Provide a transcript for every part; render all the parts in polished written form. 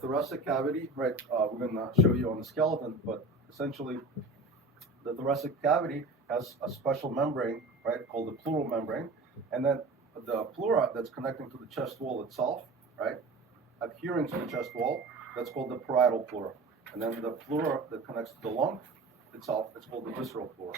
thoracic cavity, right, we're going to show you on the skeleton, but essentially the thoracic cavity has a special membrane, right, called the pleural membrane, and then the pleura that's connecting to the chest wall itself, right, adhering to the chest wall, that's called the parietal pleura. And then the pleura that connects to the lung itself, it's called the visceral pleura.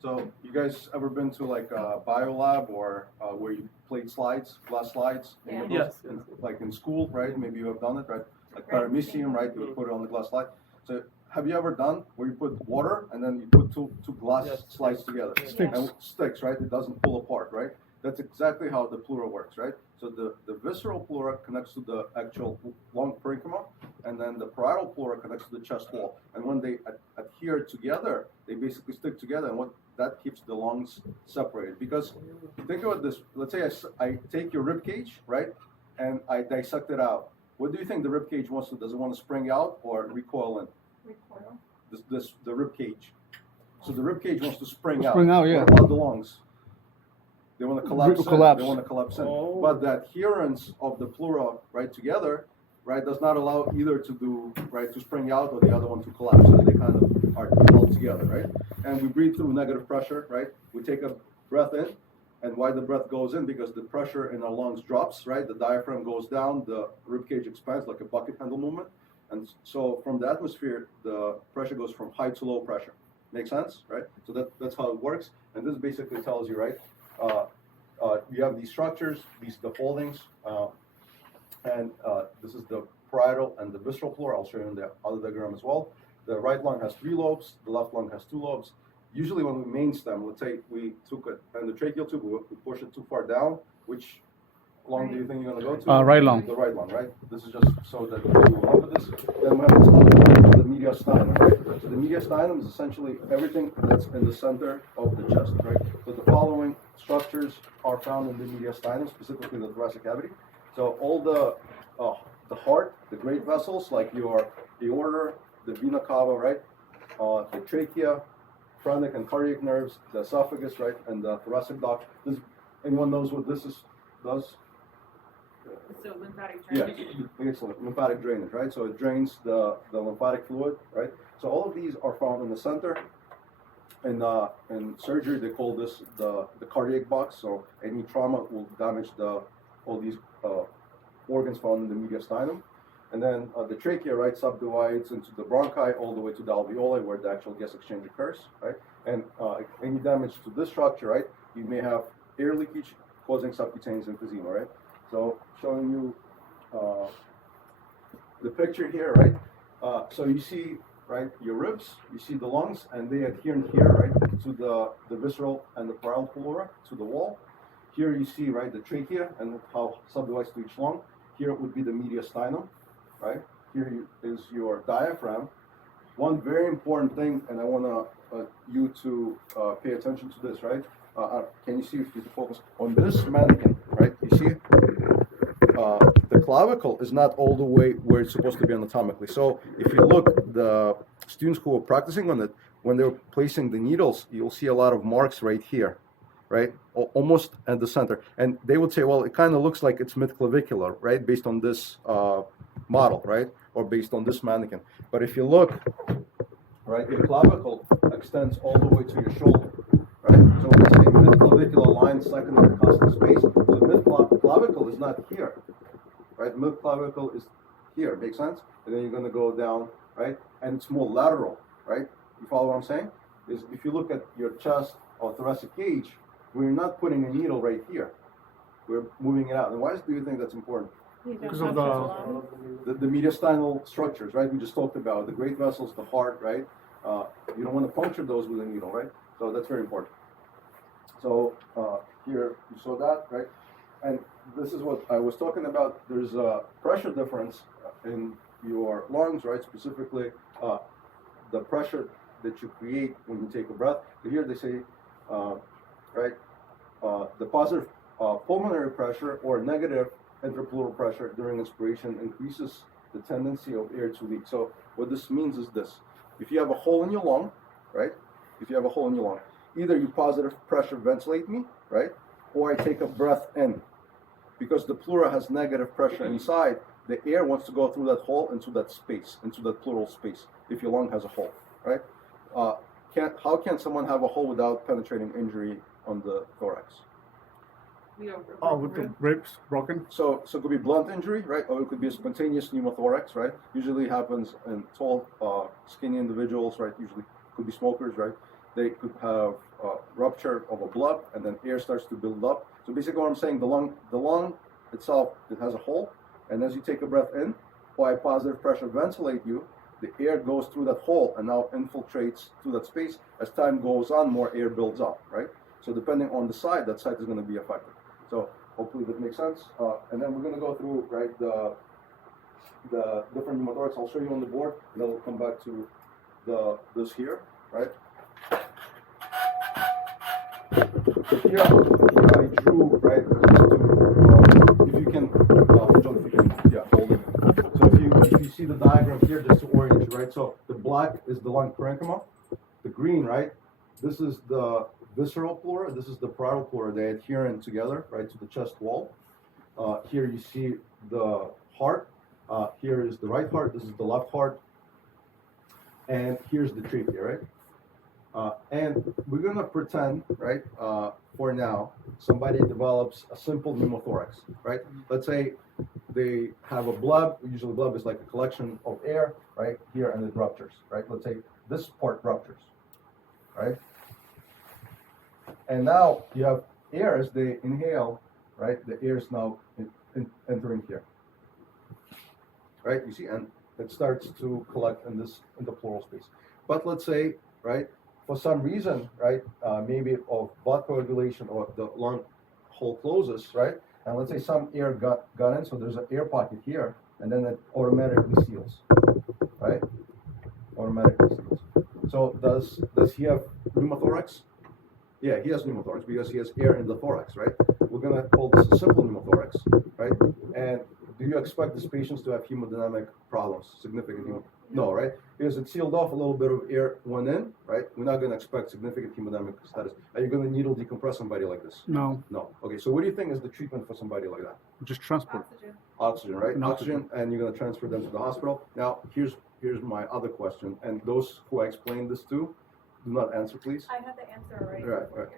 So you guys ever been to like a biolab or where you played slides, glass slides? Yeah. Yes. Like in school, right? Maybe you have done it, right? Like paramecium, right? You would put it on the glass slide. So have you ever done where you put water and then you put two glass Yes. slides together? Sticks. And sticks, right? It doesn't pull apart, right? That's exactly how the pleura works, right? So the visceral pleura connects to the actual lung parenchyma, and then the parietal pleura connects to the chest wall. And when they adhere together, they basically stick together, and that keeps the lungs separated. Because think about this, let's say I take your rib cage, right, and I dissect it out. What do you think the rib cage wants to do? Does it want to spring out or recoil in? Recoil. The rib cage. So the rib cage wants to spring out. Spring out, yeah. What about the lungs? They want to collapse. Collapse. They want to collapse in. Oh. But the adherence of the pleura right together, right, does not allow either to do right to spring out or the other one to collapse. So they kind of are held together, right? And we breathe through negative pressure, right? We take a breath in, and why the breath goes in? Because the pressure in our lungs drops, right? The diaphragm goes down, the rib cage expands like a bucket handle movement, and so from the atmosphere, the pressure goes from high to low pressure. Make sense, right? So that's how it works, and this basically tells you, right? You have these structures, the foldings, and this is the parietal and the visceral pleura. I'll show you in the other diagram as well. The right lung has 3 lobes, the left lung has 2 lobes. Usually when we main stem, let's say we took an endotracheal tube, we push it too far down, which lung do you think you're going to go to? Right lung. The right lung, right? This is just so that you remember this. Then we have this other one, the mediastinum, right? So the mediastinum is essentially everything that's in the center of the chest, right? So the following structures are found in the mediastinum, specifically the thoracic cavity. So all the heart, the great vessels like your aorta, the vena cava, right? The trachea, phrenic and cardiac nerves, the esophagus, right? And the thoracic duct. Anyone knows what this does? So lymphatic Yeah, drainage. excellent. Lymphatic drainage, right? So it drains the lymphatic fluid, right? So all of these are found in the center. In surgery, they call this the cardiac box. So any trauma will damage all these organs found in the mediastinum. And then the trachea, right, subdivides into the bronchi all the way to the alveoli where the actual gas exchange occurs, right? And any damage to this structure, right, you may have air leakage causing subcutaneous emphysema, right? So showing you the picture here, right? So you see, right, your ribs, you see the lungs, and they adhere here, right, to the visceral and the parietal pleura, to the wall. Here you see, right, the trachea and how subdivides to each lung. Here it would be the mediastinum, right? Here is your diaphragm. One very important thing, and I want you to pay attention to this, right? Can you see if you focus on this mannequin, right? You see the clavicle is not all the way where it's supposed to be anatomically. So if you look, the students who are practicing on it, when they're placing the needles, you'll see a lot of marks right here, right? Almost at the center. And they would say, well, it kind of looks like it's midclavicular, right? Based on this model, right? Or based on this mannequin. But if you look, right, your clavicle extends all the way to your shoulder, right? So when we say midclavicular line, second in the constant space, so mid-clavicle is not here, right? Mid-clavicle is here, makes sense? And then you're going to go down, right? And it's more lateral, right? You follow what I'm saying? Is if you look at your chest or thoracic cage, we're not putting a needle right here. We're moving it out. And why do you think that's important? Because of The mediastinal structures, right? We just talked about the great vessels, the heart, right? You don't want to puncture those with a needle, right? So that's very important. So here you saw that, right? And this is what I was talking about. There's a pressure difference in your lungs, right? Specifically, the pressure that you create when you take a breath. So here they say, right, the positive pulmonary pressure or negative intrapleural pressure during inspiration increases the tendency of air to leak. So what this means is this: if you have a hole in your lung, right? If you have a hole in your lung, either you positive pressure ventilate me, right? Or I take a breath in. Because the pleura has negative pressure inside, the air wants to go through that hole into that space, into that pleural space, if your lung has a hole, right? How can someone have a hole without penetrating injury on the thorax? With the ribs broken. So it could be blunt injury, right? Or it could be a spontaneous pneumothorax, right? Usually happens in tall, skinny individuals, right? Usually could be smokers, right? They could have rupture of a blood, and then air starts to build up. So basically, what I'm saying, the lung itself, it has a hole, and as you take a breath in, by positive pressure ventilate you, the air goes through that hole and now infiltrates through that space. As time goes on, more air builds up, right? So depending on the side, that side is going to be affected. So hopefully that makes sense. And then we're going to go through, right, the different pneumothorax. I'll show you on the board, and then we'll come back to this here, right? Here I drew, right, if you can, John, if you can, yeah, hold it. So if you see the diagram here, just to orient you, right? So the black is the lung parenchyma, the green, right? This is the visceral pleura, this is the parietal pleura. They adhere together, right, to the chest wall. Here you see the heart. Here is the right heart. This is the left heart. And here's the trachea, right? And we're gonna pretend, right, for now, somebody develops a simple pneumothorax, right? Let's say they have a bleb. Usually bleb is like a collection of air, right, here, and it ruptures, right? Let's say this part ruptures, right? And now you have air as they inhale, right? The air is now entering here, right? You see, and it starts to collect in the pleural space. But let's say, right, for some reason, right, maybe of blood coagulation or the lung hole closes, right? And let's say some air got in, so there's an air pocket here, and then it automatically seals, right? Automatically seals. So does he have pneumothorax? Yeah, he has pneumothorax because he has air in the thorax, right? We're gonna call this a simple pneumothorax, right? And do you expect these patients to have hemodynamic problems, significant No, right? Because it sealed off, a little bit of air went in, right? We're not gonna expect significant hemodynamic status. Are you gonna needle decompress somebody like this? No, No. Okay, so what do you think is the treatment for somebody like that? just transport. Oxygen, right? And Oxygen, and you're gonna transfer them to the hospital. Now, here's my other question, and those who I explained this to, do not answer, please. I have the answer already. Right.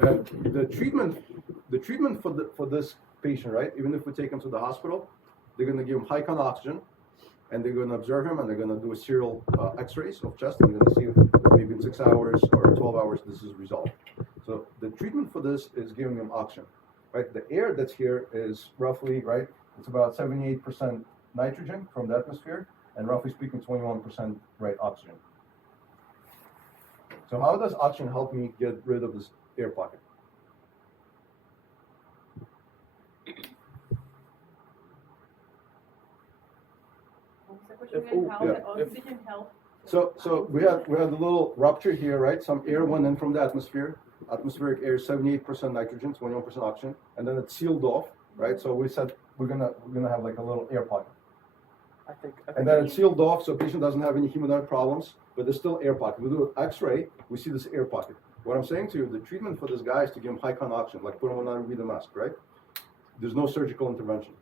And the treatment for this patient, right? Even if we take him to the hospital, they're gonna give him high count oxygen, and they're gonna observe him, and they're gonna do a serial X-rays of chest, and they're gonna see if maybe in 6 hours or 12 hours this is resolved. So the treatment for this is giving him oxygen, right? The air that's here is roughly, right? It's about 78% nitrogen from the atmosphere, and roughly speaking, 21% right oxygen. So how does oxygen help me get rid of this air pocket? Oxygen help. So we had a little rupture here, right? Some air went in from the atmosphere. Atmospheric air is 78% nitrogen, 21% oxygen, and then it's sealed off, right? So we said we're gonna have like a little air pocket. I think And then it's sealed off, so the patient doesn't have any hemodynamic problems, but there's still air pocket. We do an X-ray, we see this air pocket. What I'm saying to you, the treatment for this guy is to give him high count oxygen, like put him on an IV mask, right? There's no surgical intervention.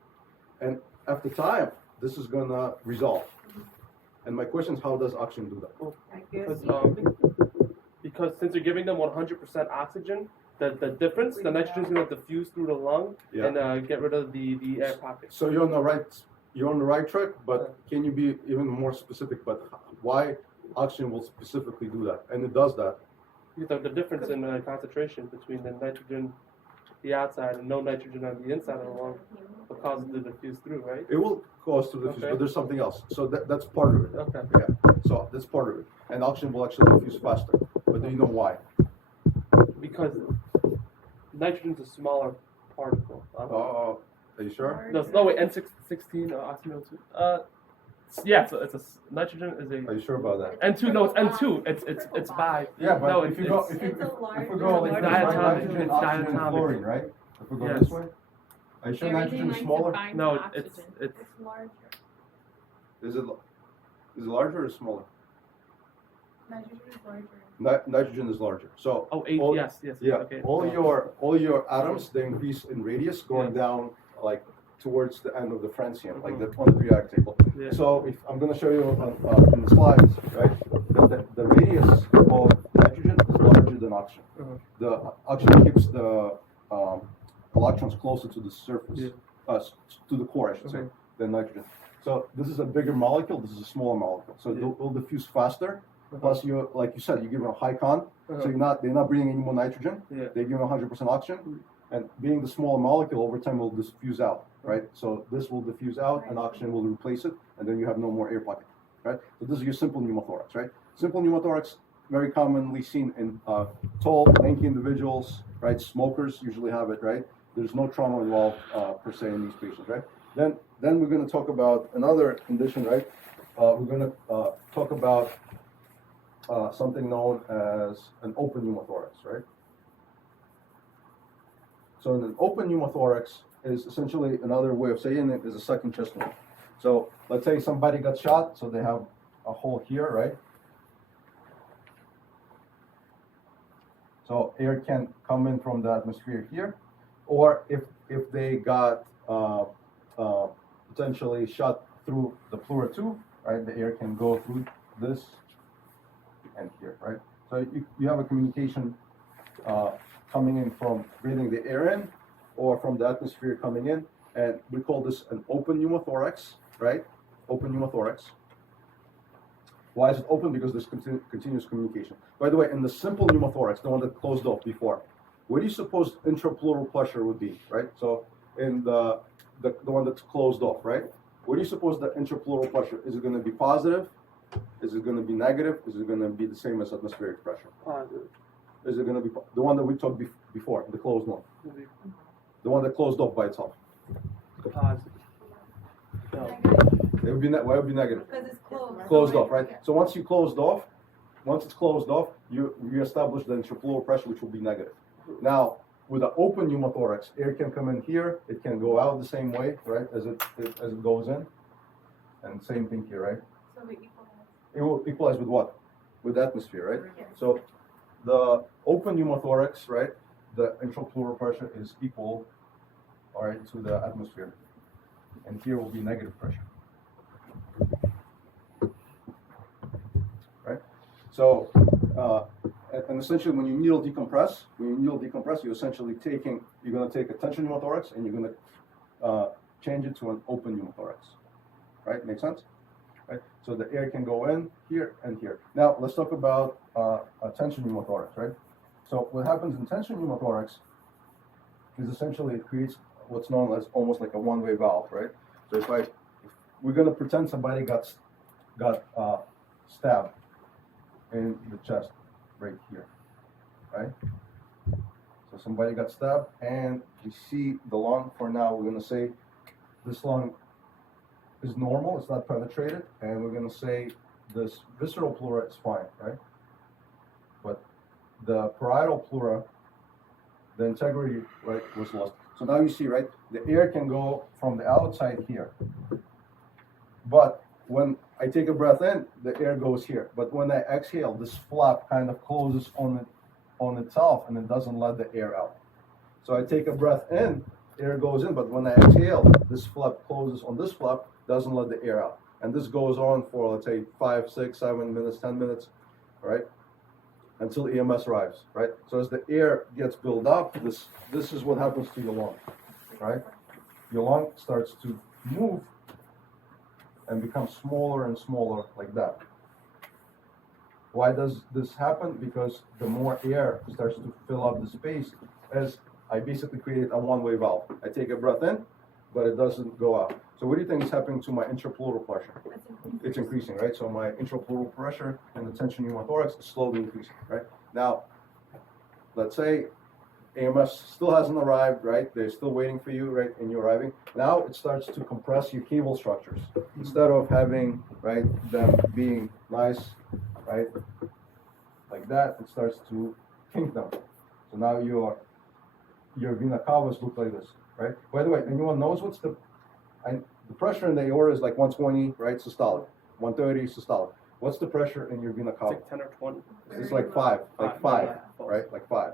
And after time, this is gonna resolve. And my question is, how does oxygen do that? I guess. Because since you're giving them 100% oxygen, the difference, the nitrogen is going to diffuse through the lung and get rid of the air pocket. So you're on the right track, but can you be even more specific? But why oxygen will specifically do that? And it does that. Because the difference in concentration between the nitrogen, the outside, and no nitrogen on the inside of the lung will cause it to diffuse through, right? It will cause to diffuse, but there's something else. So that's part of it. Okay. Yeah. So that's part of it. And oxygen will actually diffuse faster. But do you know why? Because nitrogen is a smaller particle. Are you sure? No, wait, N16 oxygen O2. Yeah, so it's a nitrogen is a. Are you sure about that? N2, no, it's N2. It's by. Yeah, but no, if we go like it's this, right, diatomic. nitrogen, It's oxygen, and diatomic. fluorine, right? If we go Yes. this way, are you sure nitrogen is smaller? No, it's larger. Is it larger or smaller? Nitrogen is larger. Nitrogen is larger. So all- yes. yeah, Okay. all your atoms, they increase in radius, going Yes. down like towards the end of the Francium, like on the periodic table. Yeah. So if I'm going to show you in the slides, right, that the radius of nitrogen is larger than oxygen. The oxygen keeps the electrons closer to the surface, to the core, I should say, than nitrogen. So this is a bigger molecule. This is a smaller molecule. So it will diffuse faster. Plus, you, like you said, you give them a high con, so they're not breathing any more nitrogen. They give them 100% oxygen, and being the smaller molecule over time will diffuse out, right? So this will diffuse out, and oxygen will replace it, and then you have no more air pocket, right? So this is your simple pneumothorax, right? Simple pneumothorax, very commonly seen in tall, lanky individuals, right? Smokers usually have it, right? There's no trauma involved per se in these patients, right? Then we're going to talk about another condition, right? We're going to talk about something known as an open pneumothorax, right? So an open pneumothorax is essentially another way of saying it is a second chest wound. So let's say somebody got shot, so they have a hole here, right? So air can come in from the atmosphere here, or if they got potentially shot through the pleura too, right? The air can go through this and here, right? So you have a communication coming in from breathing the air in, or from the atmosphere coming in, and we call this an open pneumothorax, right? Open pneumothorax. Why is it open? Because there's continuous communication. By the way, in the simple pneumothorax, the one that closed off before, what do you suppose intrapleural pressure would be, right? So in the one that's closed off, right? What do you suppose the intrapleural pressure? Is it going to be positive? Is it going to be negative? Is it going to be the same as atmospheric pressure? Positive. Is it going to be the one that we talked before, the closed one? The one that closed off by itself? Positive. No. It would be why would it be negative? Because it's closed. Closed off, right? So once it's closed off, you establish the intrapleural pressure, which will be negative. Now, with an open pneumothorax, air can come in here, it can go out the same way, right, as it goes in, and same thing here, right? So we equalize. It will equalize with what? With the atmosphere, right? Yeah. So the open pneumothorax, right, the intrapleural pressure is equal, all right, to the atmosphere, and here will be negative pressure. Right? So, and essentially when you needle decompress, you're essentially you're going to take a tension pneumothorax and you're going to change it to an open pneumothorax. Right? Make sense? Right? So the air can go in here and here. Now let's talk about a tension pneumothorax, right? So what happens in tension pneumothorax is essentially it creates what's known as almost like a one-way valve, right? So if we're going to pretend somebody got stabbed in the chest right here, right? So somebody got stabbed and you see the lung. For now, we're going to say this lung is normal, it's not penetrated, and we're going to say this visceral pleura is fine, right? But the parietal pleura, the integrity, right, was lost. So now you see, right, the air can go from the outside here. But when I take a breath in, the air goes here. But when I exhale, this flap kind of closes on itself and it doesn't let the air out. So I take a breath in, air goes in, but when I exhale, this flap closes on this flap, doesn't let the air out. And this goes on for, let's say, 5, 6, 7 minutes, 10 minutes, right? Until EMS arrives, right? So as the air gets built up, this is what happens to your lung, right? Your lung starts to move and become smaller and smaller like that. Why does this happen? Because the more air starts to fill up the space, as I basically create a one-way valve. I take a breath in, but it doesn't go out. So what do you think is happening to my intrapleural pressure? It's increasing, right? So my intrapleural pressure in the tension pneumothorax is slowly increasing, right? Now, let's say AMS still hasn't arrived, right? They're still waiting for you, right? And you're arriving. Now it starts to compress your cable structures. Instead of having, right, them being nice, right, like that, it starts to kink them. So now your vena cavas look like this, right? By the way, anyone knows what's the pressure in the aorta is like 120, right, systolic, 130 systolic. What's the pressure in your vena cava? It's like 10 or 20. It's like 5, right? Like 5.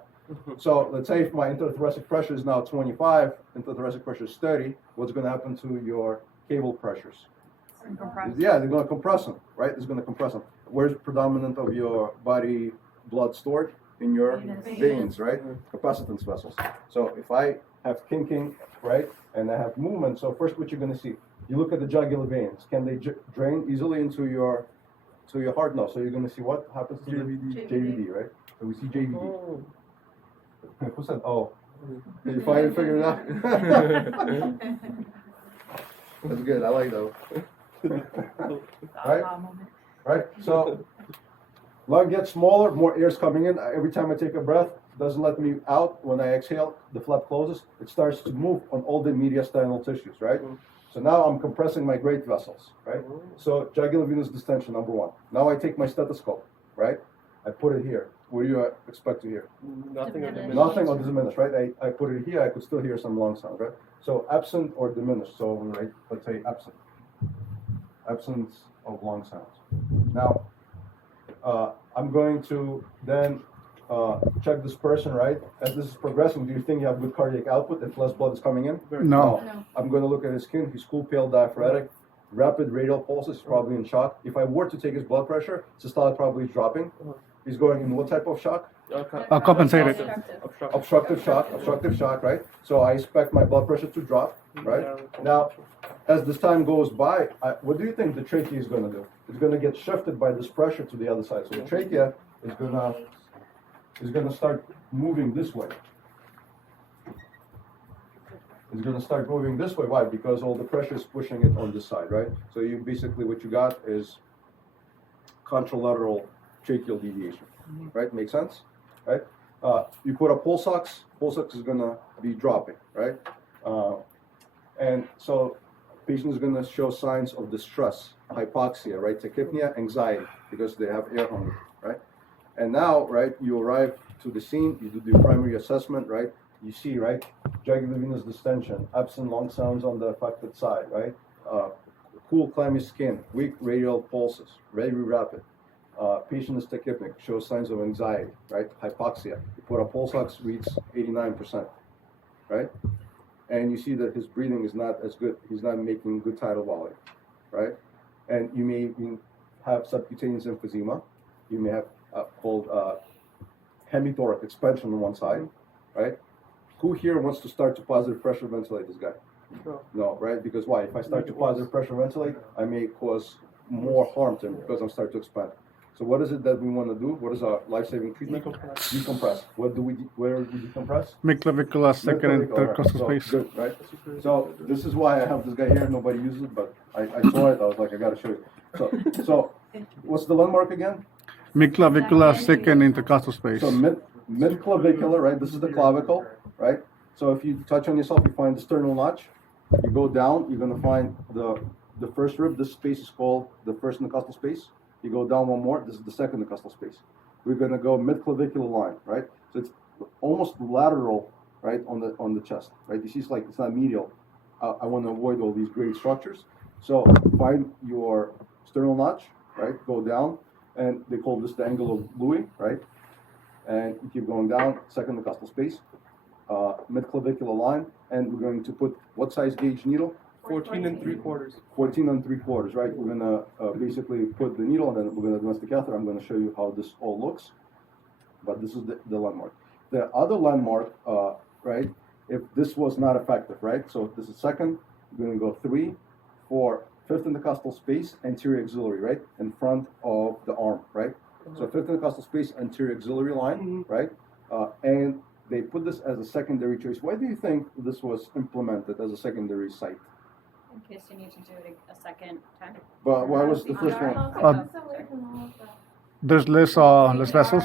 So let's say if my interthoracic pressure is now 25, interthoracic pressure is 30, what's going to happen to your cable pressures? Yeah, they're going to compress them, right? It's going to compress them. Where's predominant of your body blood stored? In your veins, right? Capacitance vessels. So if I have kinking, right, and I have movement, so first what you're going to see, you look at the jugular veins. Can they drain easily into your heart? No. So you're going to see what happens to JVD. the JVD, right? So we see JVD. Oh. Who said, oh? Did you finally figure it out? That's good. I like that. Right? Right? So lung gets smaller, more air's coming in. Every time I take a breath, doesn't let me out. When I exhale, the flap closes. It starts to move on all the mediastinal tissues, right? So now I'm compressing my great vessels, right? So jugular venous distension, number one. Now I take my stethoscope, right? I put it here. What do you expect to hear? Nothing or diminished. Nothing or diminished, right? I put it here, I could still hear some lung sound, right? So absent or diminished. So right, let's say absent. Absence of lung sounds. Now, I'm going to then check this person, right? As this is progressing, do you think you have good cardiac output if less blood is coming in? No. I'm going to look at his skin. He's cool, pale, diaphoretic, rapid radial pulses, probably in shock. If I were to take his blood pressure, systolic probably dropping. He's going in what type of shock? Compensated. Obstructive shock, right? So I expect my blood pressure to drop, right? Now, as this time goes by, what do you think the trachea is going to do? It's going to get shifted by this pressure to the other side. So the trachea is going to start moving this way. It's going to start moving this way. Why? Because all the pressure is pushing it on this side, right? So you basically, what you got is contralateral tracheal deviation, right? Make sense? Right? You put a pulse ox is going to be dropping, right? And so patient is going to show signs of distress, hypoxia, right? Tachypnea, anxiety, because they have air hunger, right? And now, right, you arrive to the scene, you do the primary assessment, right? You see, right, jugular venous distension, absent lung sounds on the affected side, right? Cool, clammy skin, weak radial pulses, very rapid. Patient is tachypnic, shows signs of anxiety, right? Hypoxia. You put a pulse ox, reads 89%, right? And you see that his breathing is not as good. He's not making good tidal volume, right? And you may have subcutaneous emphysema. You may have called hemothorax expansion on one side, right? Who here wants to start to positive pressure ventilate this guy? No, right? Because why? If I start to positive pressure ventilate, I may cause more harm to him because I'm starting to expand. So what is it that we want to do? What is our life-saving treatment? Decompress. Where do we decompress? Mid-clavicular second intercostal space. Good, right? So this is why I have this guy here. Nobody uses it, but I saw it. I was like, I got to show you. So what's the landmark again? Mid-clavicular second intercostal space. So mid-clavicular, right? This is the clavicle, right? So if you touch on yourself, you find the sternal notch. You go down, you're going to find the first rib. This space is called the first intercostal space. You go down one more, this is the second intercostal space. We're going to go mid-clavicular line, right? So it's almost lateral, right, on the chest, right? You see, it's not medial. I want to avoid all these great structures. So find your sternal notch, right? Go down, and they call this the angle of Louis, right? And you keep going down, second intercostal space, mid-clavicular line, and we're going to put what size gauge needle? 14 3/4. 14 3/4, right? We're gonna basically put the needle, and then we're gonna advance the catheter. I'm gonna show you how this all looks. But this is the landmark. The other landmark, right? If this was not effective, right? So this is second. We're gonna go 3, 4, fifth intercostal space, anterior axillary, right? In front of the arm, right? So fifth intercostal space, anterior axillary line, right? And they put this as a secondary choice. Why do you think this was implemented as a secondary site? In case you need to do it a second time. But why was the first one? There's less vessels.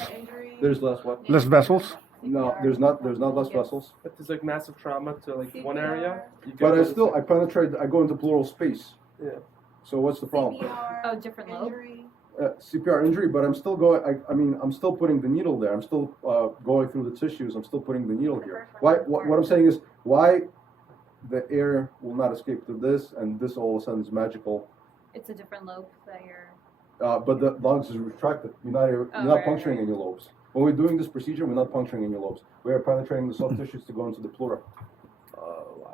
There's less what? Less vessels. No, there's not less vessels. If there's like massive trauma to like one area, But I penetrate. I go into pleural space. Yeah. So what's the problem? Oh, different lobe. CPR injury, but I'm still going. I'm still putting the needle there. I'm still going through the tissues. I'm still putting the needle here. Why? What I'm saying is why the air will not escape to this, and this all of a sudden is magical. It's a different lobe that you're. But the lungs is retracted. You're not right, puncturing right. any lobes. When we're doing this procedure, we're not puncturing any lobes. We are penetrating the soft tissues to go into the pleura. Why?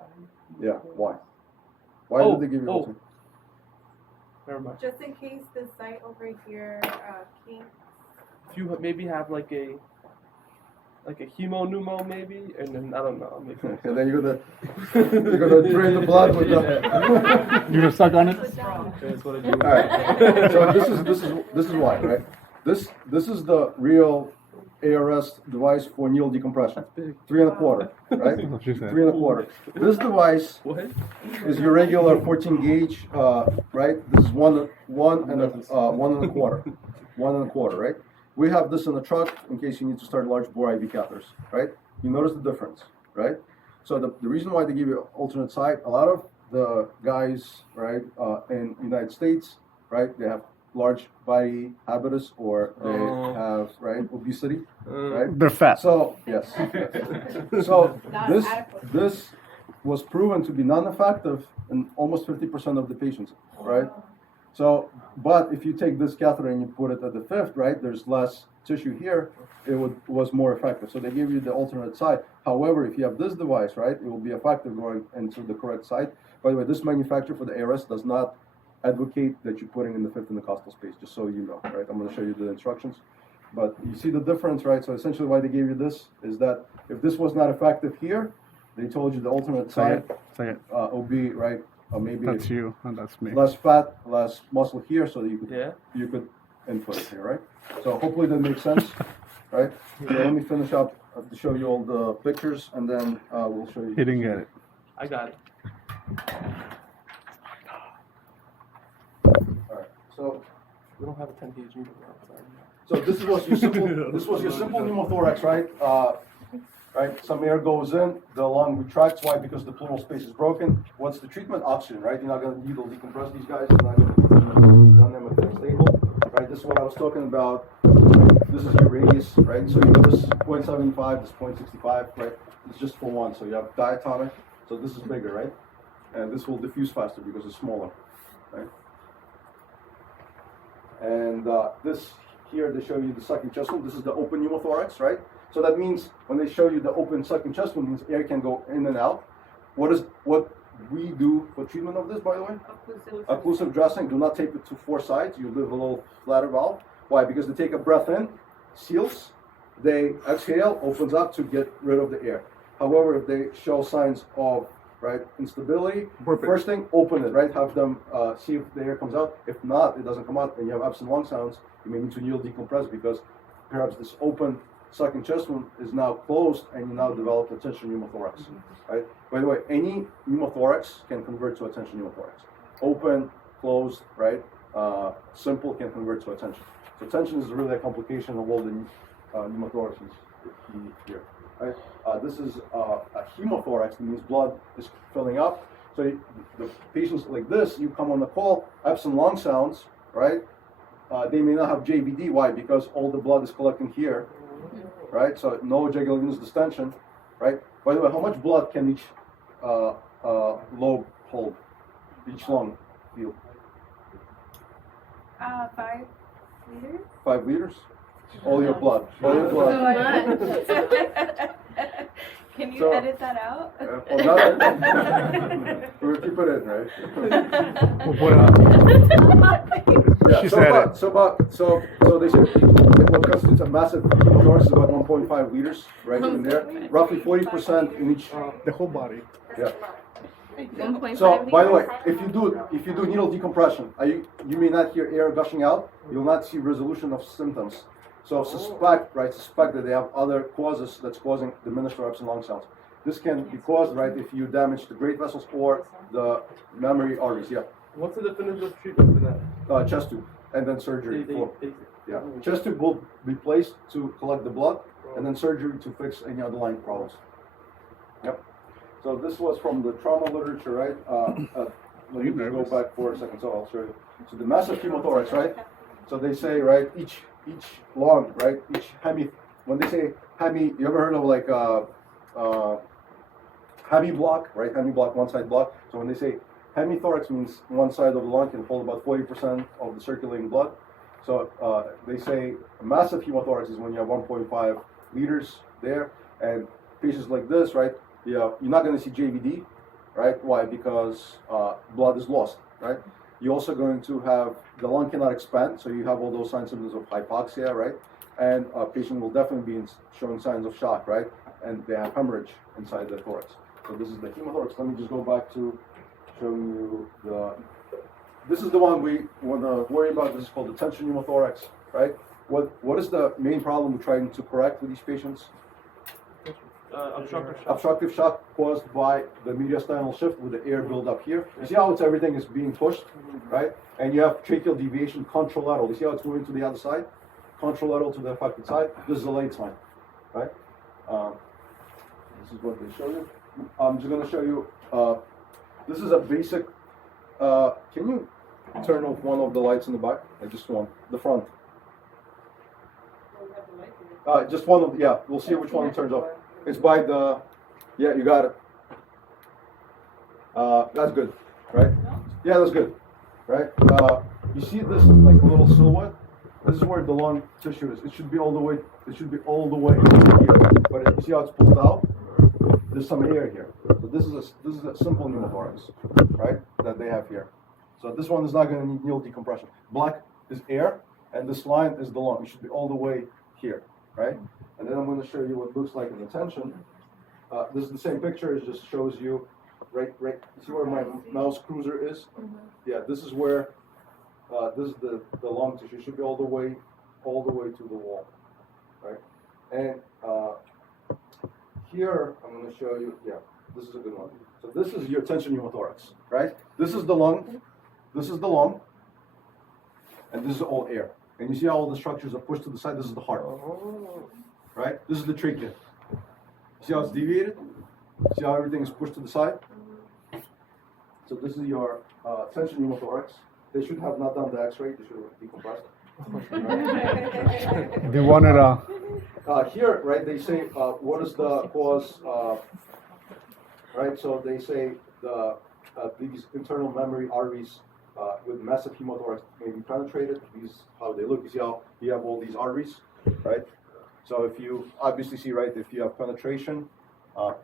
Yeah, why? Why did they give you ulcer? Never mind. Just in case the site over here kinks. If you maybe have like a hemo maybe, and then I don't know. Maybe. And then you're gonna drain the blood with the. You gonna suck on it? That's what I do. All right. So this is why, right? This is the real ARS device for needle decompression. 3 1/4, right? That's what she said. 3 1/4. This device What? is your regular 14 gauge, right? This is one and a quarter, 1 1/4, right? We have this in the truck in case you need to start large bore IV catheters, right? You notice the difference, right? So the reason why they give you alternate side, a lot of the guys, right, in United States, right, they have large body habitus or they have, right, obesity, right? They're fat. So, yes. So this was proven to be non-effective in almost 50% of the patients, right? So, but if you take this catheter and you put it at the fifth, right, there's less tissue here, was more effective. So they give you the alternate side. However, if you have this device, right, it will be effective going into the correct side. By the way, this manufacturer for the ARS does not advocate that you're putting in the fifth intercostal space, just so you know, right? I'm going to show you the instructions. But you see the difference, right? So essentially why they gave you this is that if this was not effective here, they told you the alternate side Say it. will be, right, maybe That's you and that's me. less fat, less muscle here, so that Yeah. you could input it here, right? So hopefully that makes sense, right? So let me finish up to show you all the pictures, and then we'll show you. He didn't get it. I got it. All right. So We don't have a 10 gauge needle. Sorry. So this was your simple pneumothorax, right? Right. Some air goes in, the lung retracts. Why? Because the pleural space is broken. What's the treatment? Oxygen, right? You're not going to needle decompress these guys. You're not going to run them if they're stable, right? This is what I was talking about. This is your radius, right? So you notice 0.75, this 0.65, right? It's just for one. So you have diatomic. So this is bigger, right? And this will diffuse faster because it's smaller, right? And this here, they show you the sucking chest wound. This is the open pneumothorax, right? So that means when they show you the open sucking chest wound, means air can go in and out. What we do for treatment of this, by the way? Occlusive dressing. Do not tape it to 4 sides. You leave a little flatter valve. Why? Because they take a breath in, seals. They exhale, opens up to get rid of the air. However, if they show signs of instability, first thing, open it, right? Have them see if the air comes out. If not, it doesn't come out, and you have absent lung sounds, you may need to needle decompress because perhaps this open sucking chest wound is now closed and you now develop a tension pneumothorax, right? By the way, any pneumothorax can convert to a tension pneumothorax. Open, closed, right? Simple can convert to a tension. So tension is really a complication of all the pneumothoraxes here, right? This is a hemothorax, that means blood is filling up. So the patients like this, you come on the call, absent lung sounds, right? They may not have JVD. Why? Because all the blood is collecting here, right? So no jugular venous distension, right? By the way, how much blood can each lobe hold? Each lung feel? 5 liters. 5 liters? All your blood. All your blood. Can you So- edit that out? We'll keep it in, right? We'll put it up. Yeah, She so said about, it. so they say what constitutes a massive pneumothorax is about 1.5 liters, right in there. Roughly 40% in each. The whole body. Yeah. 1.5 So, by the way, liters? if you do needle decompression, you may not hear air gushing out. You'll not see resolution of symptoms. So suspect that they have other causes that's causing diminished or absent lung sounds. This can be caused, right, if you damage the great vessels or the mammary arteries. Yeah. What's the definitive treatment for that? Chest tube and then surgery. They- Yeah. Chest tube will be placed to collect the blood, and then surgery to fix any underlying problems. Yep. So this was from the trauma literature, right? Let me go back for a second, so I'll show you. So the massive pneumothorax, right? So they say, right, each lung, right, each when they say hemi, you ever heard of like hemi block, right? Hemi block, one side block. So when they say hemithorax means one side of the lung can hold about 40% of the circulating blood. So they say massive hemothorax is when you have 1.5 liters there, and patients like this, right? You're not going to see JVD, right? Why? Because blood is lost, right? You're also going to have the lung cannot expand, so you have all those signs and symptoms of hypoxia, right? And a patient will definitely be showing signs of shock, right? And they have hemorrhage inside the thorax. So this is the hemothorax. Let me just go back to showing you the. This is the one we want to worry about. This is called the tension pneumothorax, right? What is the main problem we're trying to correct with these patients? Obstructive shock. Obstructive shock caused by the mediastinal shift with the air buildup here. You see how everything is being pushed, right? And you have tracheal deviation contralateral. You see how it's moving to the other side? Contralateral to the affected side. This is a late sign, right? This is what they show you. I'm just going to show you. This is a basic. Can you turn off one of the lights in the back? Like just one, the front. Just one of. Yeah, we'll see which one turns off. It's by the. Yeah, you got it. That's good, right? Yeah, that's good, right? You see this like a little silhouette? This is where the lung tissue is. It should be all the way. It should be all the way here. But you see how it's pulled out? There's some air here. So this is a simple pneumothorax, right? That they have here. So this one is not going to need needle decompression. Black is air, and this line is the lung. It should be all the way here, right? And then I'm going to show you what it looks like in the tension. This is the same picture. It just shows you, right. See where my mouse cursor is? Yeah, this is where. This is the lung tissue. It should be all the way to the wall, right? And here I'm going to show you. Yeah, this is a good one. So this is your tension pneumothorax, right? This is the lung. This is the lung, and this is all air. And you see how all the structures are pushed to the side. This is the heart, right? This is the trachea. See how it's deviated? See how everything is pushed to the side? So this is your tension pneumothorax. They should have not done the X-ray. They should have decompressed. They wanted here, right? They say what is the cause? Right. So they say these internal memory arteries with massive hemothorax may be penetrated. These how they look. You see how you have all these arteries, right? So if you obviously see, right, if you have penetration,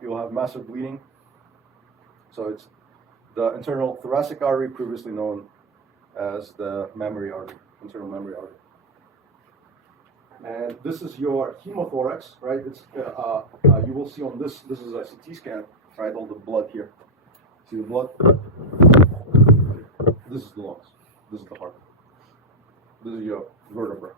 you'll have massive bleeding. So it's the internal thoracic artery, previously known as the memory artery, internal memory artery. And this is your hemothorax, right? It's you will see on this. This is a CT scan, right? All the blood here. See the blood? This is the lungs. This is the heart. This is your vertebra.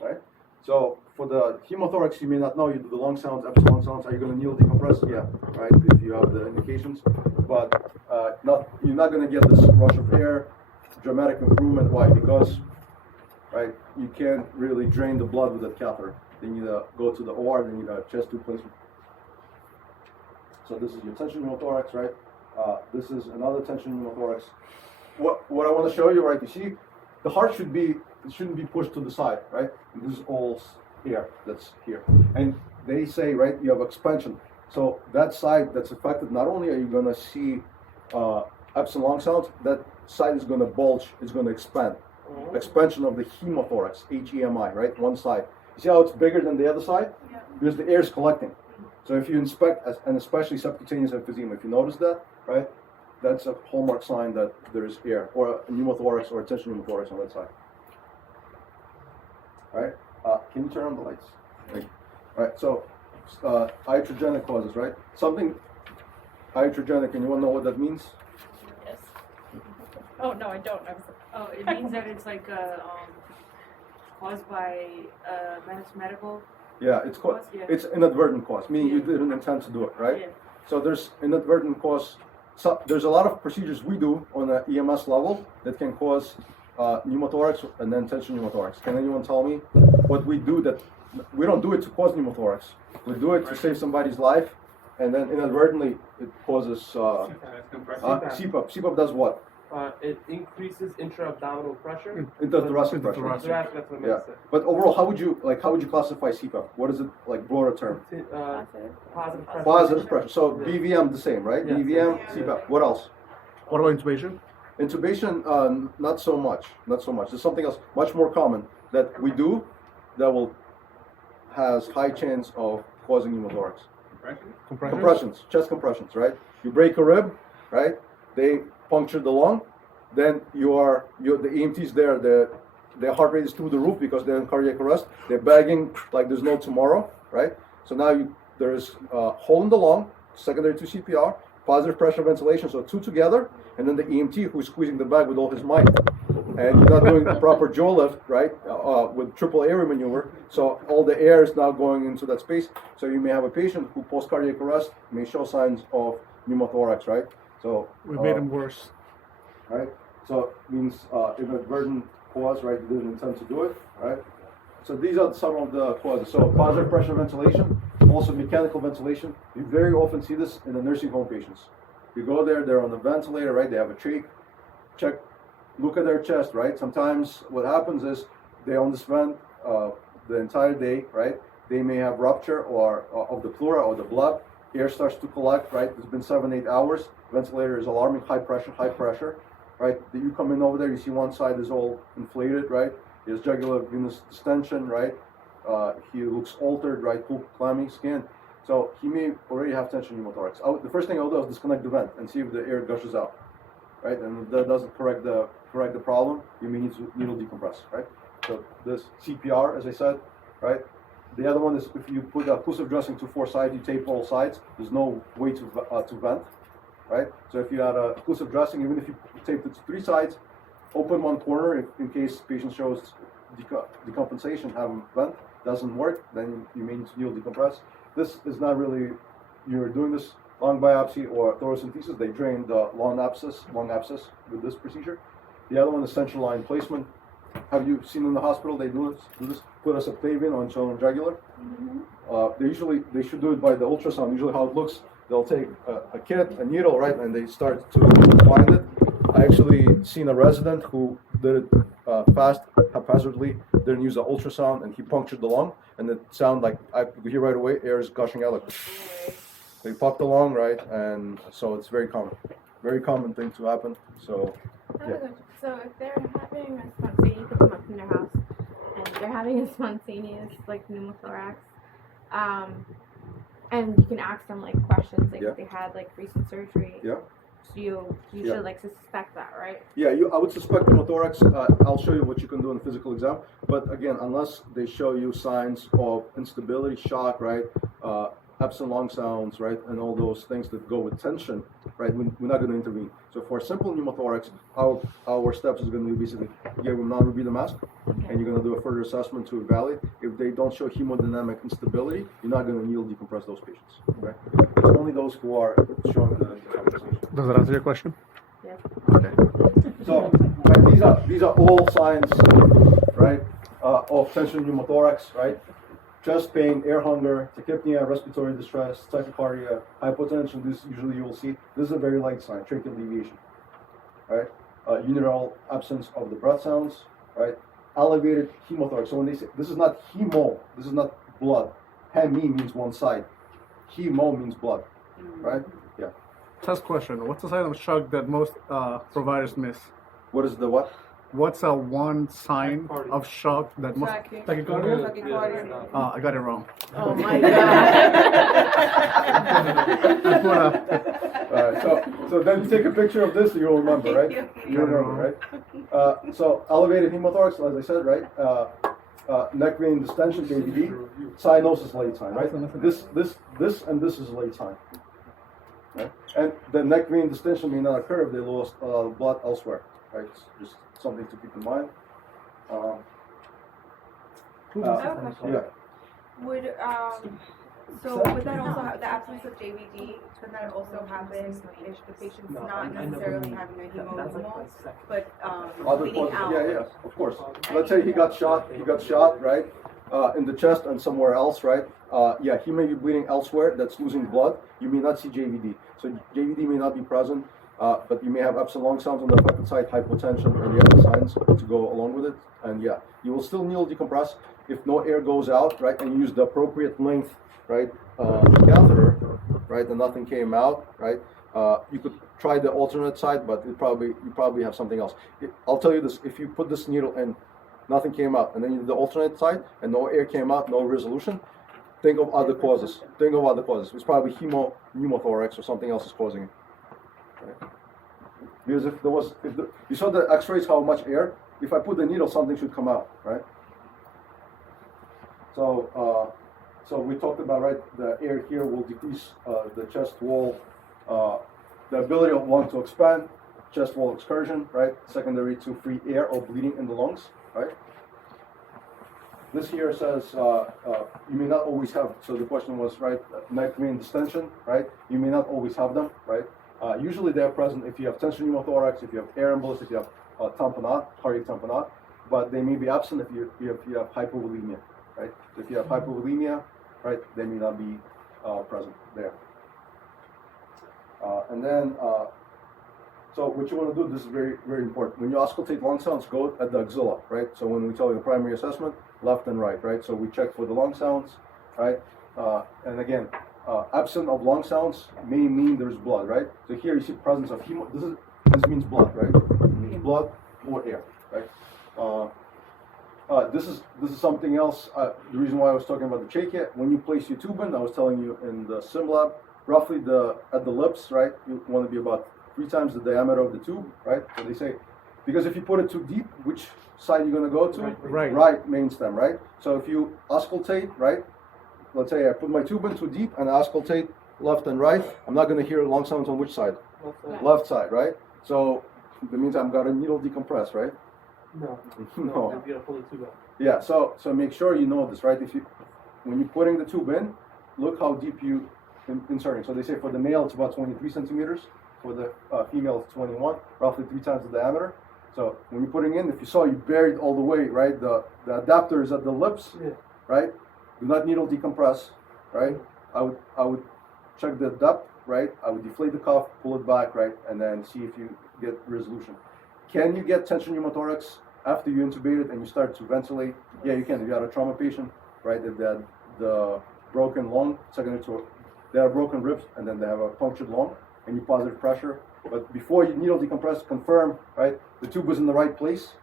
Right? So for the hemothorax, you may not know. You do the lung sounds, epsilon sounds. Are you going to needle decompress? Yeah, right. If you have the indications, but you're not going to get this rush of air, dramatic improvement. Why? Because, right, you can't really drain the blood with a catheter. They need to go to the OR. They need a chest tube placement. So this is your tension pneumothorax, right? This is another tension pneumothorax. What I want to show you, right? You see, the heart shouldn't be pushed to the side, right? And this is all air that's here. And they say, right, you have expansion. So that side that's affected, not only are you going to see epsilon lung sounds, that side is going to bulge, it's going to expand. Expansion of the hemothorax, HEMI, right? One side. You see how it's bigger than the other side? Yeah. Because the air is collecting. So if you inspect, and especially subcutaneous emphysema, if you notice that, right, that's a hallmark sign that there's air, or a pneumothorax or a tension pneumothorax on that side. All right? Can you turn on the lights? Thank you. All right, so iatrogenic causes, right? Something iatrogenic, and you want to know what that means? Yes. Oh, no, I don't. Oh, it means that it's like caused by medical. Yeah, it's it's inadvertent cause, meaning you didn't intend to do it, right? Yeah. So there's inadvertent cause. So there's a lot of procedures we do on the EMS level that can cause pneumothorax and then tension pneumothorax. Can anyone tell me what we do that we don't do it to cause pneumothorax? We do it to save somebody's life, and then inadvertently it causes CPAP. CPAP does what? It increases intra-abdominal pressure. Into thoracic pressure. Thoracic, that's what I meant Yeah. to say. But overall, how would you classify CPAP? What is it, like, broader term? Positive pressure. Positive pressure. So BVM the same, right? Yeah. BVM, Yeah. CPAP. What else? what about intubation? Intubation, not so much. Not so much. There's something else much more common that we do that has high chance of causing pneumothorax. Compressions, chest compressions, right? You break a rib, right? They puncture the lung, then the EMTs there, their heart rate is through the roof because they're in cardiac arrest. They're bagging like there's no tomorrow, right? So now there's a hole in the lung, secondary to CPR, positive pressure ventilation, so two together, and then the EMT who's squeezing the bag with all his might. And you're not doing the proper jaw lift, right, with triple airway maneuver, so all the air is now going into that space. So you may have a patient who post-cardiac arrest may show signs of pneumothorax, right? So We made him worse. right? So it means inadvertent cause, right? You didn't intend to do it, right? So these are some of the causes. So positive pressure ventilation, also mechanical ventilation. You very often see this in the nursing home patients. You go there, they're on the ventilator, right? They have a trach. Check, look at their chest, right? Sometimes what happens is they're on this vent the entire day, right? They may have rupture or of the pleura or the blood. Air starts to collect, right? It's been 7-8 hours. Ventilator is alarming, high pressure, right? You come in over there, you see one side is all inflated, right? His jugular venous distension, right? He looks altered, right? Full clammy skin. So he may already have tension pneumothorax. The first thing I'll do is disconnect the vent and see if the air gushes out, right? And if that doesn't correct the problem, you may need to needle decompress, right? So this CPR, as I said, right? The other one is if you put occlusive dressing to 4 sides, you tape all sides. There's no way to vent, right? So if you had a occlusive dressing, even if you tape it to 3 sides, open one corner in case patient shows decompensation, have them vent. Doesn't work, then you may need to needle decompress. This is not really, you're doing this lung biopsy or thoracentesis. They drain the lung abscess with this procedure. The other one is central line placement. Have you seen in the hospital they do this? Put a subclavian on shoulder jugular. They should do it by the ultrasound. Usually how it looks, they'll take a kit, a needle, right, and they start to find it. I actually seen a resident who did it haphazardly, didn't use the ultrasound, and he punctured the lung, and it sounded like I could hear right away air is gushing out. Like they popped the lung, right, and so it's very common thing to happen. So yeah. So if they're having a spontaneous, you could come up from their house, and they're having a spontaneous like pneumothorax, and you can ask them like questions, like if they had like recent surgery. Yeah. So you should like suspect that, right? Yeah, I would suspect pneumothorax. I'll show you what you can do in a physical exam. But again, unless they show you signs of instability, shock, right, absent lung sounds, right, and all those things that go with tension, right, we're not going to intervene. So for simple pneumothorax, our steps is going to be basically give them non-repeater mask, and you're going to do a further assessment to evaluate. If they don't show hemodynamic instability, you're not going to needle decompress those patients, right? It's only those who are showing the decompensation. Does that answer your question? Yes. Okay. So right, these are all signs, right, of tension pneumothorax, right? Chest pain, air hunger, tachypnea, respiratory distress, tachycardia, hypotension. This usually you will see. This is a very light sign, tracheal deviation, right? Unilateral absence of the breath sounds, right? Elevated hemothorax. So when they say this is not hemo, this is not blood. Hemi means one side. Hemo means blood, right? Yeah. Test question. What's the sign of shock that most providers miss? What is the what? What's one sign of shock that most tachycardia? I got it wrong. Oh my god. So then take a picture of this, you'll remember, right? You'll remember, right? So elevated hemothorax, as I said, right? Neck vein distension, JVD. Cyanosis late time, right? This and this is late time. Right? And the neck vein distension may not occur if they lost blood elsewhere, right? It's just something to keep in mind. I have a question. Yeah. Would would that also have the absence of JVD? Could that also happen if the patient's not necessarily having a hemolymph, but Other bleeding causes, out? yeah, of course. Let's say he got shot, right, in the chest and somewhere else, right? Yeah, he may be bleeding elsewhere. That's losing blood. You may not see JVD. So JVD may not be present, but you may have absent lung sounds on the affected side, hypotension, and the other signs to go along with it. And yeah, you will still needle decompress if no air goes out, right? And you use the appropriate length, right, catheter, right, and nothing came out, right? You could try the alternate side, but you probably have something else. I'll tell you this: if you put this needle in, nothing came out, and then you did the alternate side, and no air came out, no resolution. Think of other causes. Think of other causes. It's probably pneumothorax or something else is causing it. Right? Because you saw the X-rays, how much air. If I put the needle, something should come out, right? So we talked about, right, the air here will decrease the chest wall, the ability of lung to expand, chest wall excursion, right? Secondary to free air or bleeding in the lungs, right? This here says you may not always have. So the question was, right, neck vein distension, right? You may not always have them, right? Usually they're present if you have tension pneumothorax, if you have air embolus, if you have tamponade, cardiac tamponade, but they may be absent if you have hypovolemia, right? If you have hypovolemia, right, they may not be present there. And then, so what you want to do, this is very, very important. When you auscultate lung sounds, go at the axilla, right? So when we tell you the primary assessment, left and right, right? So we check for the lung sounds, right? And again, absent of lung sounds may mean there's blood, right? So here you see presence of this means blood, right? It means blood or air, right? This is something else. The reason why I was talking about the trachea, when you place your tube in, I was telling you in the sim lab, roughly at the lips, right? You want to be about 3 times the diameter of the tube, right? So they say, because if you put it too deep, which side you're going to go to? Right main stem, right? So if you auscultate, right? Let's say I put my tube in too deep and I auscultate left and right, I'm not going to hear lung sounds on which side? Left side, right? So that means I've got a needle decompress, right? No. No. You gotta pull the tube out. Yeah, so make sure you know this, right? When you're putting the tube in, look how deep you inserting. So they say for the male it's about 23 centimeters, for the female it's 21, roughly 3 times the diameter. So when you're putting in, if you saw you buried all the way, right? The adapter is at the lips, right? Do not needle decompress, right? I would check the depth, right? I would deflate the cuff, pull it back, right? And then see if you get resolution. Can you get tension pneumothorax after you intubate it and you start to ventilate? Yeah, you can. If you have a trauma patient, right? If they had the broken lung, secondary to they have broken ribs and then they have a punctured lung and you positive pressure. But before you needle decompress, confirm, right? The tube was in the right place.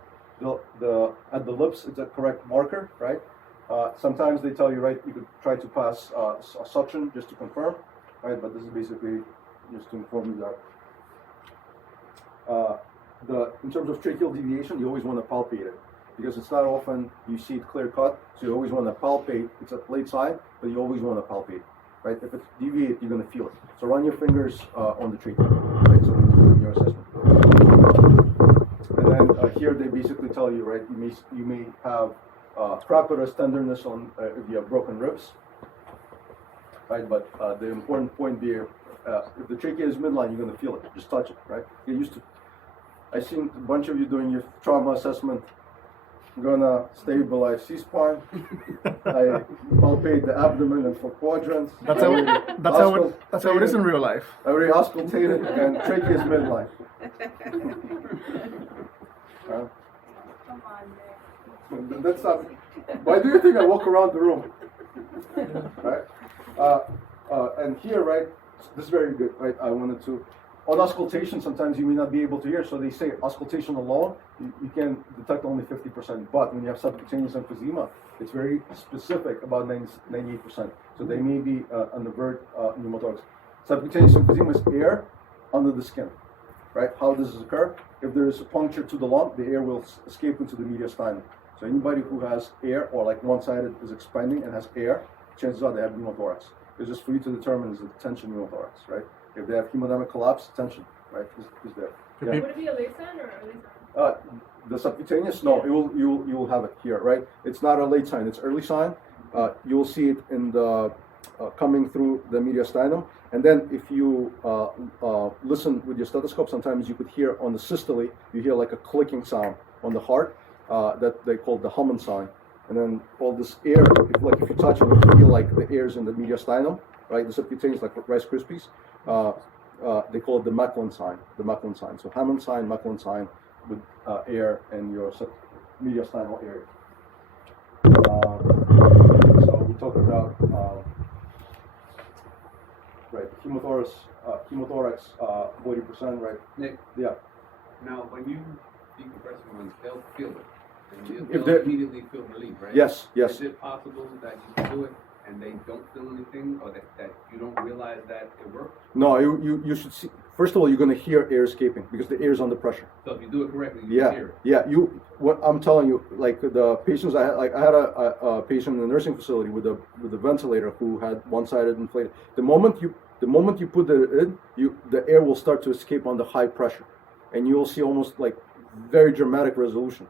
At the lips, it's a correct marker, right? Sometimes they tell you, right, you could try to pass a suction just to confirm, right? But this is basically just to inform you that. In terms of tracheal deviation, you always want to palpate it because it's not often you see it clear cut. So you always want to palpate. It's a late sign, but you always want to palpate, right? If it's deviated, you're going to feel it. So run your fingers on the trachea, right? So when you're doing your assessment. And then here they basically tell you, right? You may have crapulous tenderness on if you have broken ribs, right? But the important point there, if the trachea is midline, you're going to feel it. Just touch it, right? Get used to. I've seen a bunch of you doing your trauma assessment. I'm gonna stabilize C-spine. I palpate the abdomen and 4 quadrants. That's how it is in real life. I already auscultated and trachea is midline. Come on, man. That's not. Why do you think I walk around the room? Right? And here, right? This is very good, right? I wanted to. On auscultation, sometimes you may not be able to hear, so they say auscultation alone, you can detect only 50%, but when you have subcutaneous emphysema, it's very specific, about 98%. So they may be on the verge pneumothorax. Subcutaneous emphysema is air under the skin, right? How does this occur? If there is a puncture to the lung, the air will escape into the mediastinum. So anybody who has air, or like one-sided is expanding and has air, chances are they have pneumothorax. It's just for you to determine is it tension pneumothorax, right? If they have hemodynamic collapse, tension, right, is there. Yeah. Would it be a late sign or early sign? The subcutaneous, no, you will have it here, right? It's not a late sign, it's early sign. You will see it in the coming through the mediastinum. And then if you listen with your stethoscope, sometimes you could hear on the systole, you hear like a clicking sound on the heart that they call the Humming sign. And then all this air, if you touch it, you feel like the air's in the mediastinum, right? The subcutaneous, like Rice Krispies. They call it the Mecklin sign, So Hammond sign, Mecklin sign with air in your mediastinal area. So we talked about, right, hemothorax 40%, right? Nick, Yeah. now when you decompress someone, they'll feel it. And If they'll they're- immediately feel relief, right? Yes, yes. Is it possible that you do it and they don't feel anything, or that you don't realize that it worked? No, you should see. First of all, you're going to hear air escaping because the air is under pressure. So if you do it correctly, you Yeah, hear it. yeah. What I'm telling you, like the patients I had a patient in a nursing facility with a ventilator who had one-sided inflated. The moment you put it in, the air will start to escape under high pressure, and you will see almost like very dramatic resolution.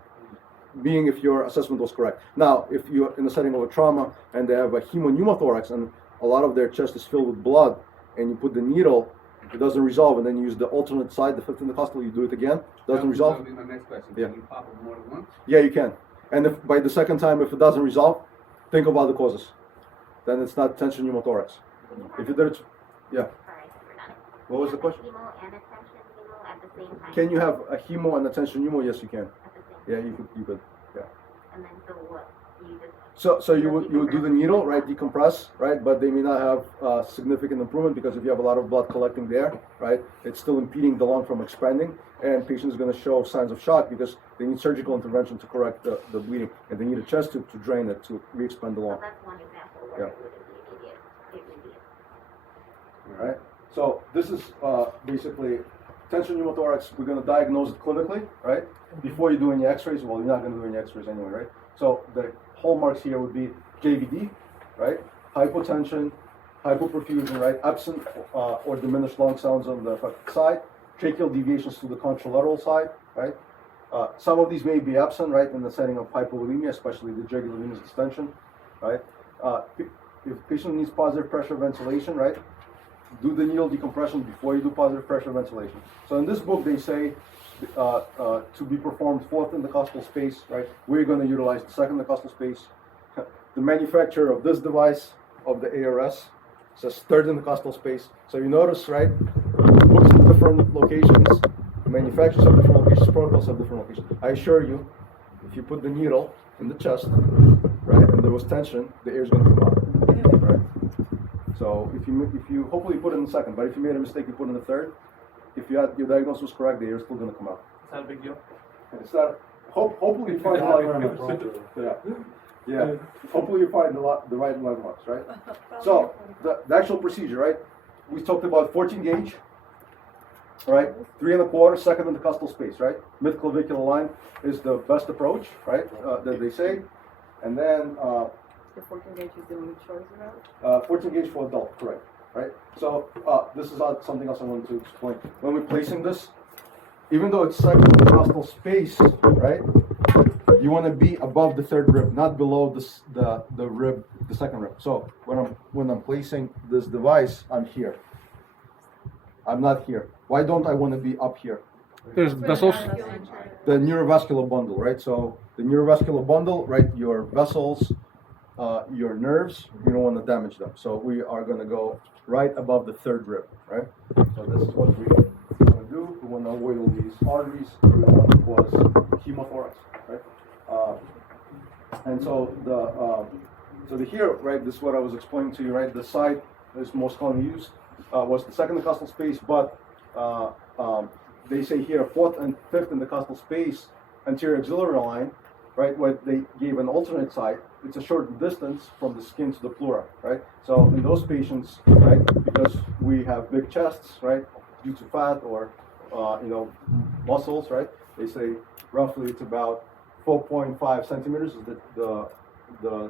Being if your assessment was correct. Now, if you're in the setting of a trauma and they have a pneumothorax and a lot of their chest is filled with blood, and you put the needle, it doesn't resolve, and then you use the alternate side, the fifth intercostal, you do it again, doesn't resolve. That would be my next question. Yeah. Can you pop it more than once? Yeah, you can. And if by the second time, if it doesn't resolve, think about the causes. Then it's not tension pneumothorax. If you did it, yeah. Sorry, we're done. What was the question? Chemo and a tension chemo at the same time. Can you have a hemo and a tension pneumo? Yes, you can. At the same Yeah, time. you could. Yeah. And then so what? You just So you would do the needle, right? Decompress, right? But they may not have significant improvement because if you have a lot of blood collecting there, right, it's still impeding the lung from expanding, and patient is going to show signs of shock because they need surgical intervention to correct the bleeding, and they need a chest tube to drain it to re-expand the so lung. that's one example where Yeah. it wouldn't be immediate. All right. So this is basically tension pneumothorax. We're going to diagnose it clinically, right? Before you do any X-rays. Well, you're not going to do any X-rays anyway, right? So the hallmarks here would be JVD, right? Hypotension, hypoperfusion, right? Absent or diminished lung sounds on the affected side. Tracheal deviations to the contralateral side, right? Some of these may be absent, right, in the setting of hypovolemia, especially the jugular venous distension, right? If the patient needs positive pressure ventilation, right, do the needle decompression before you do positive pressure ventilation. So in this book, they say to be performed fourth intercostal space, right? We're going to utilize the second intercostal space. The manufacturer of this device, of the ARS, says third intercostal space. So you notice, right, books have different locations, manufacturers have different locations, protocols have different locations. I assure you, if you put the needle in the chest, right, and there was tension, the air is going to come out, right? So if you hopefully you put it in the second, but if you made a mistake, you put it in the third. If your diagnosis was correct, the air is still going to come out. Is that a big deal? It's not. Hopefully you find the right landmarks. Yeah. Hopefully you find the right landmarks, right? So the actual procedure, right? We talked about 14 gauge, right? 3 1/4, second intercostal space, right? Mid-clavicular line is the best approach, right? That they say, and then The 14 gauge is the one you chose about? 14 gauge for adult, correct, right? So this is something else I wanted to explain. When we're placing this, even though it's second intercostal space, right? You want to be above the third rib, not below the rib, the second rib. So when I'm placing this device, I'm here. I'm not here. Why don't I want to be up here? There's vessels. The neurovascular bundle, right? So the neurovascular bundle, right? Your vessels, your nerves, you don't want to damage them. So we are going to go right above the third rib, right? So this is what we want to do. We want to avoid all these arteries. We don't want to cause hemothorax, right? And so the here, right? This is what I was explaining to you, right? The side is most commonly used was the second intercostal space, but they say here fourth and fifth intercostal space, anterior axillary line, right? Where they gave an alternate side. It's a short distance from the skin to the pleura, right? So in those patients, right, because we have big chests, right, due to fat or muscles, right? They say roughly it's about 4.5 centimeters is the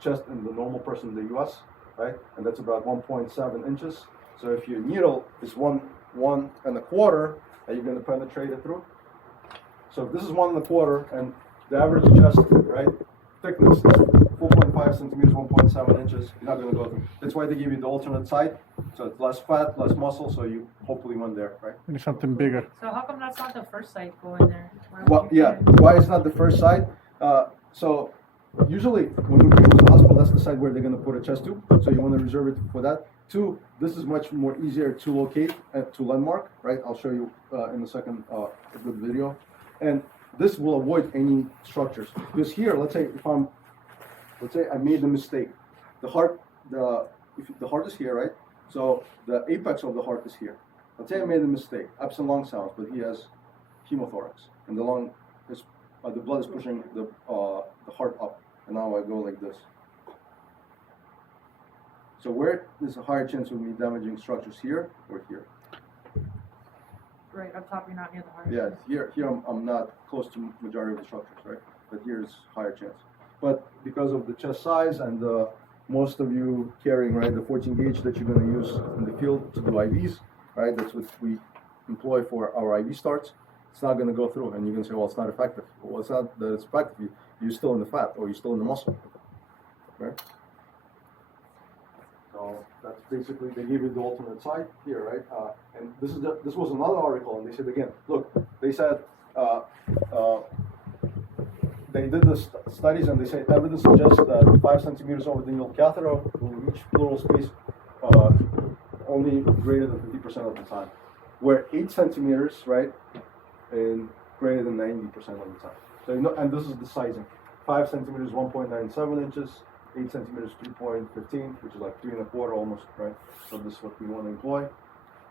chest in the normal person in the U.S., right? And that's about 1.7 inches. So if your needle is 1 1/4, are you going to penetrate it through? So if this is 1 1/4 and the average chest, right, thickness is 4.5 centimeters, 1.7 inches, you're not going to go through. That's why they give you the alternate side. So it's less fat, less muscle, so you hopefully went there, right? You need something bigger. So how come that's not the first site going there? Why would Well, you yeah. put it- Why it's not the first side? So usually when we bring to the hospital, that's the side where they're going to put a chest tube. So you want to reserve it for that. 2, this is much more easier to locate and to landmark, right? I'll show you in a second a good video. And this will avoid any structures. Because here, let's say I made the mistake. The heart is here, right? So the apex of the heart is here. Let's say I made a mistake, absent lung sounds, but he has hemothorax, and the lung is, the blood is pushing the heart up, and now I go like this. So where is a higher chance of me damaging structures, here or here? Right up top, you're not near the heart. Yeah, here I'm not close to majority of the structures, right? But here's higher chance. But because of the chest size and most of you carrying, right, the 14 gauge that you're going to use in the field to do IVs, right? That's what we employ for our IV starts. It's not going to go through, and you can say, well, it's not effective. Well, it's not that it's effective. You're still in the fat, or you're still in the muscle, right? So that's basically, they give you the alternate side here, right? And this was another article, and they said again, look, they said they did the studies, and they said evidence suggests that 5 centimeters over the needle catheter will reach pleural space only greater than 50% of the time, where 8 centimeters, right, and greater than 90% of the time. So you know, and this is the sizing: 5 centimeters, 1.97 inches. 8 centimeters, 3.15, which is like 3 1/4 almost, right? So this is what we want to employ,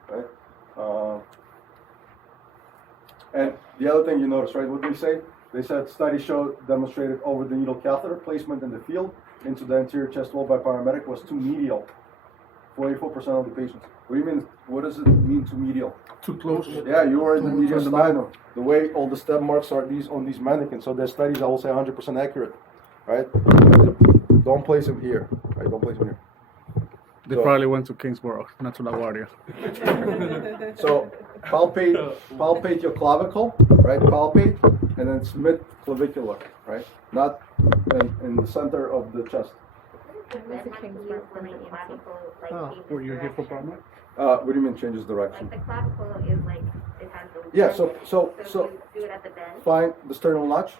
right? And the other thing you notice, right? What they say? They said studies demonstrated over the needle catheter placement in the field into the anterior chest wall by paramedic was too medial. 44% of the patients. What do you mean? What does it mean too medial? Too close. Yeah, you are in the mediastinal. The way all the step marks are on these mannequins. So their studies, I will say, 100% accurate, right? Don't place him here, right? Don't place him here. They probably went to Kingsborough, not to LaGuardia. So palpate your clavicle, right? Palpate, and then it's mid-clavicular, right? Not in the center of the chest. That might be used when the clavicle, like, changes Were you here for direction. Bradman? What do you mean changes direction? Like the clavicle is like, it has the Yeah, bend. so you do it at the bend. find the sternal notch,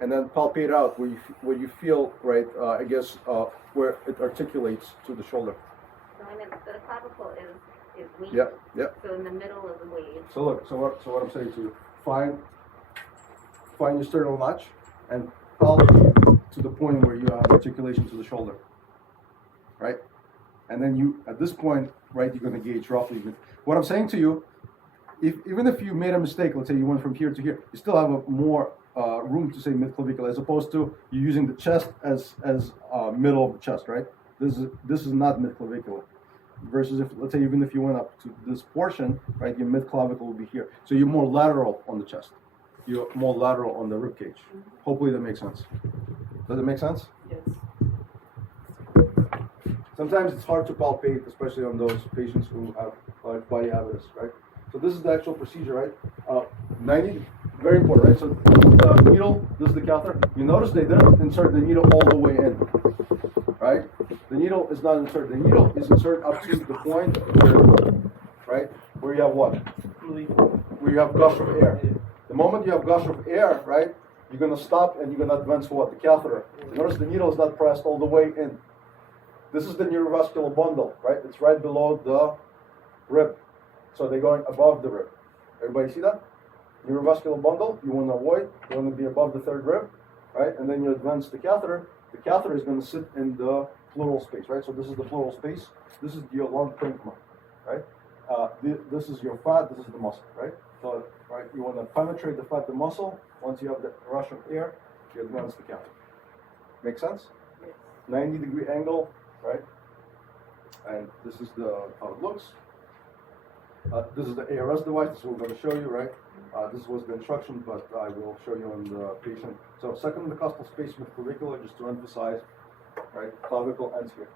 and then palpate out where you feel, right, I guess, where it articulates to the shoulder. So I mean, the clavicle is weak. Yep, yep. So in the middle of the wave. So look, so what I'm saying to you, find your sternal notch and palpate to the point where you have articulation to the shoulder, right? And then you, at this point, right, you're going to gauge roughly. What I'm saying to you, even if you made a mistake, let's say you went from here to here, you still have a more room to say mid-clavicular, as opposed to you using the chest as middle of the chest, right? This is not mid-clavicular. Versus if, let's say, even if you went up to this portion, right, your mid-clavicle will be here. So you're more lateral on the chest. You're more lateral on the rib cage. Hopefully that makes sense. Does it make sense? Yes. Sometimes it's hard to palpate, especially on those patients who have body abscess, right? So this is the actual procedure, right? 90, very important, right? So the needle, this is the catheter. You notice they didn't insert the needle all the way in, right? The needle is not inserted. The needle is inserted up to the point where, right? Where you have what? Where you have gush of air. The moment you have gush of air, right? You're going to stop and you're going to advance what? The catheter. Notice the needle is not pressed all the way in. This is the neurovascular bundle, right? It's right below the rib. So they're going above the rib. Everybody see that? Neurovascular bundle, you want to avoid. You want to be above the third rib, right? And then you advance the catheter. The catheter is going to sit in the pleural space, right? So this is the pleural space. This is your lung parenchyma, right? This is your fat. This is the muscle, right? So, right, you want to penetrate the fat, the muscle. Once you have the rush of air, you advance the catheter. Make sense? 90-degree angle, right? And this is how it looks. This is the ARS device. This is what we're going to show you, right? This was the instruction, but I will show you on the patient. So second metacostal space with clavicular, just to emphasize, right? Clavicle ends here.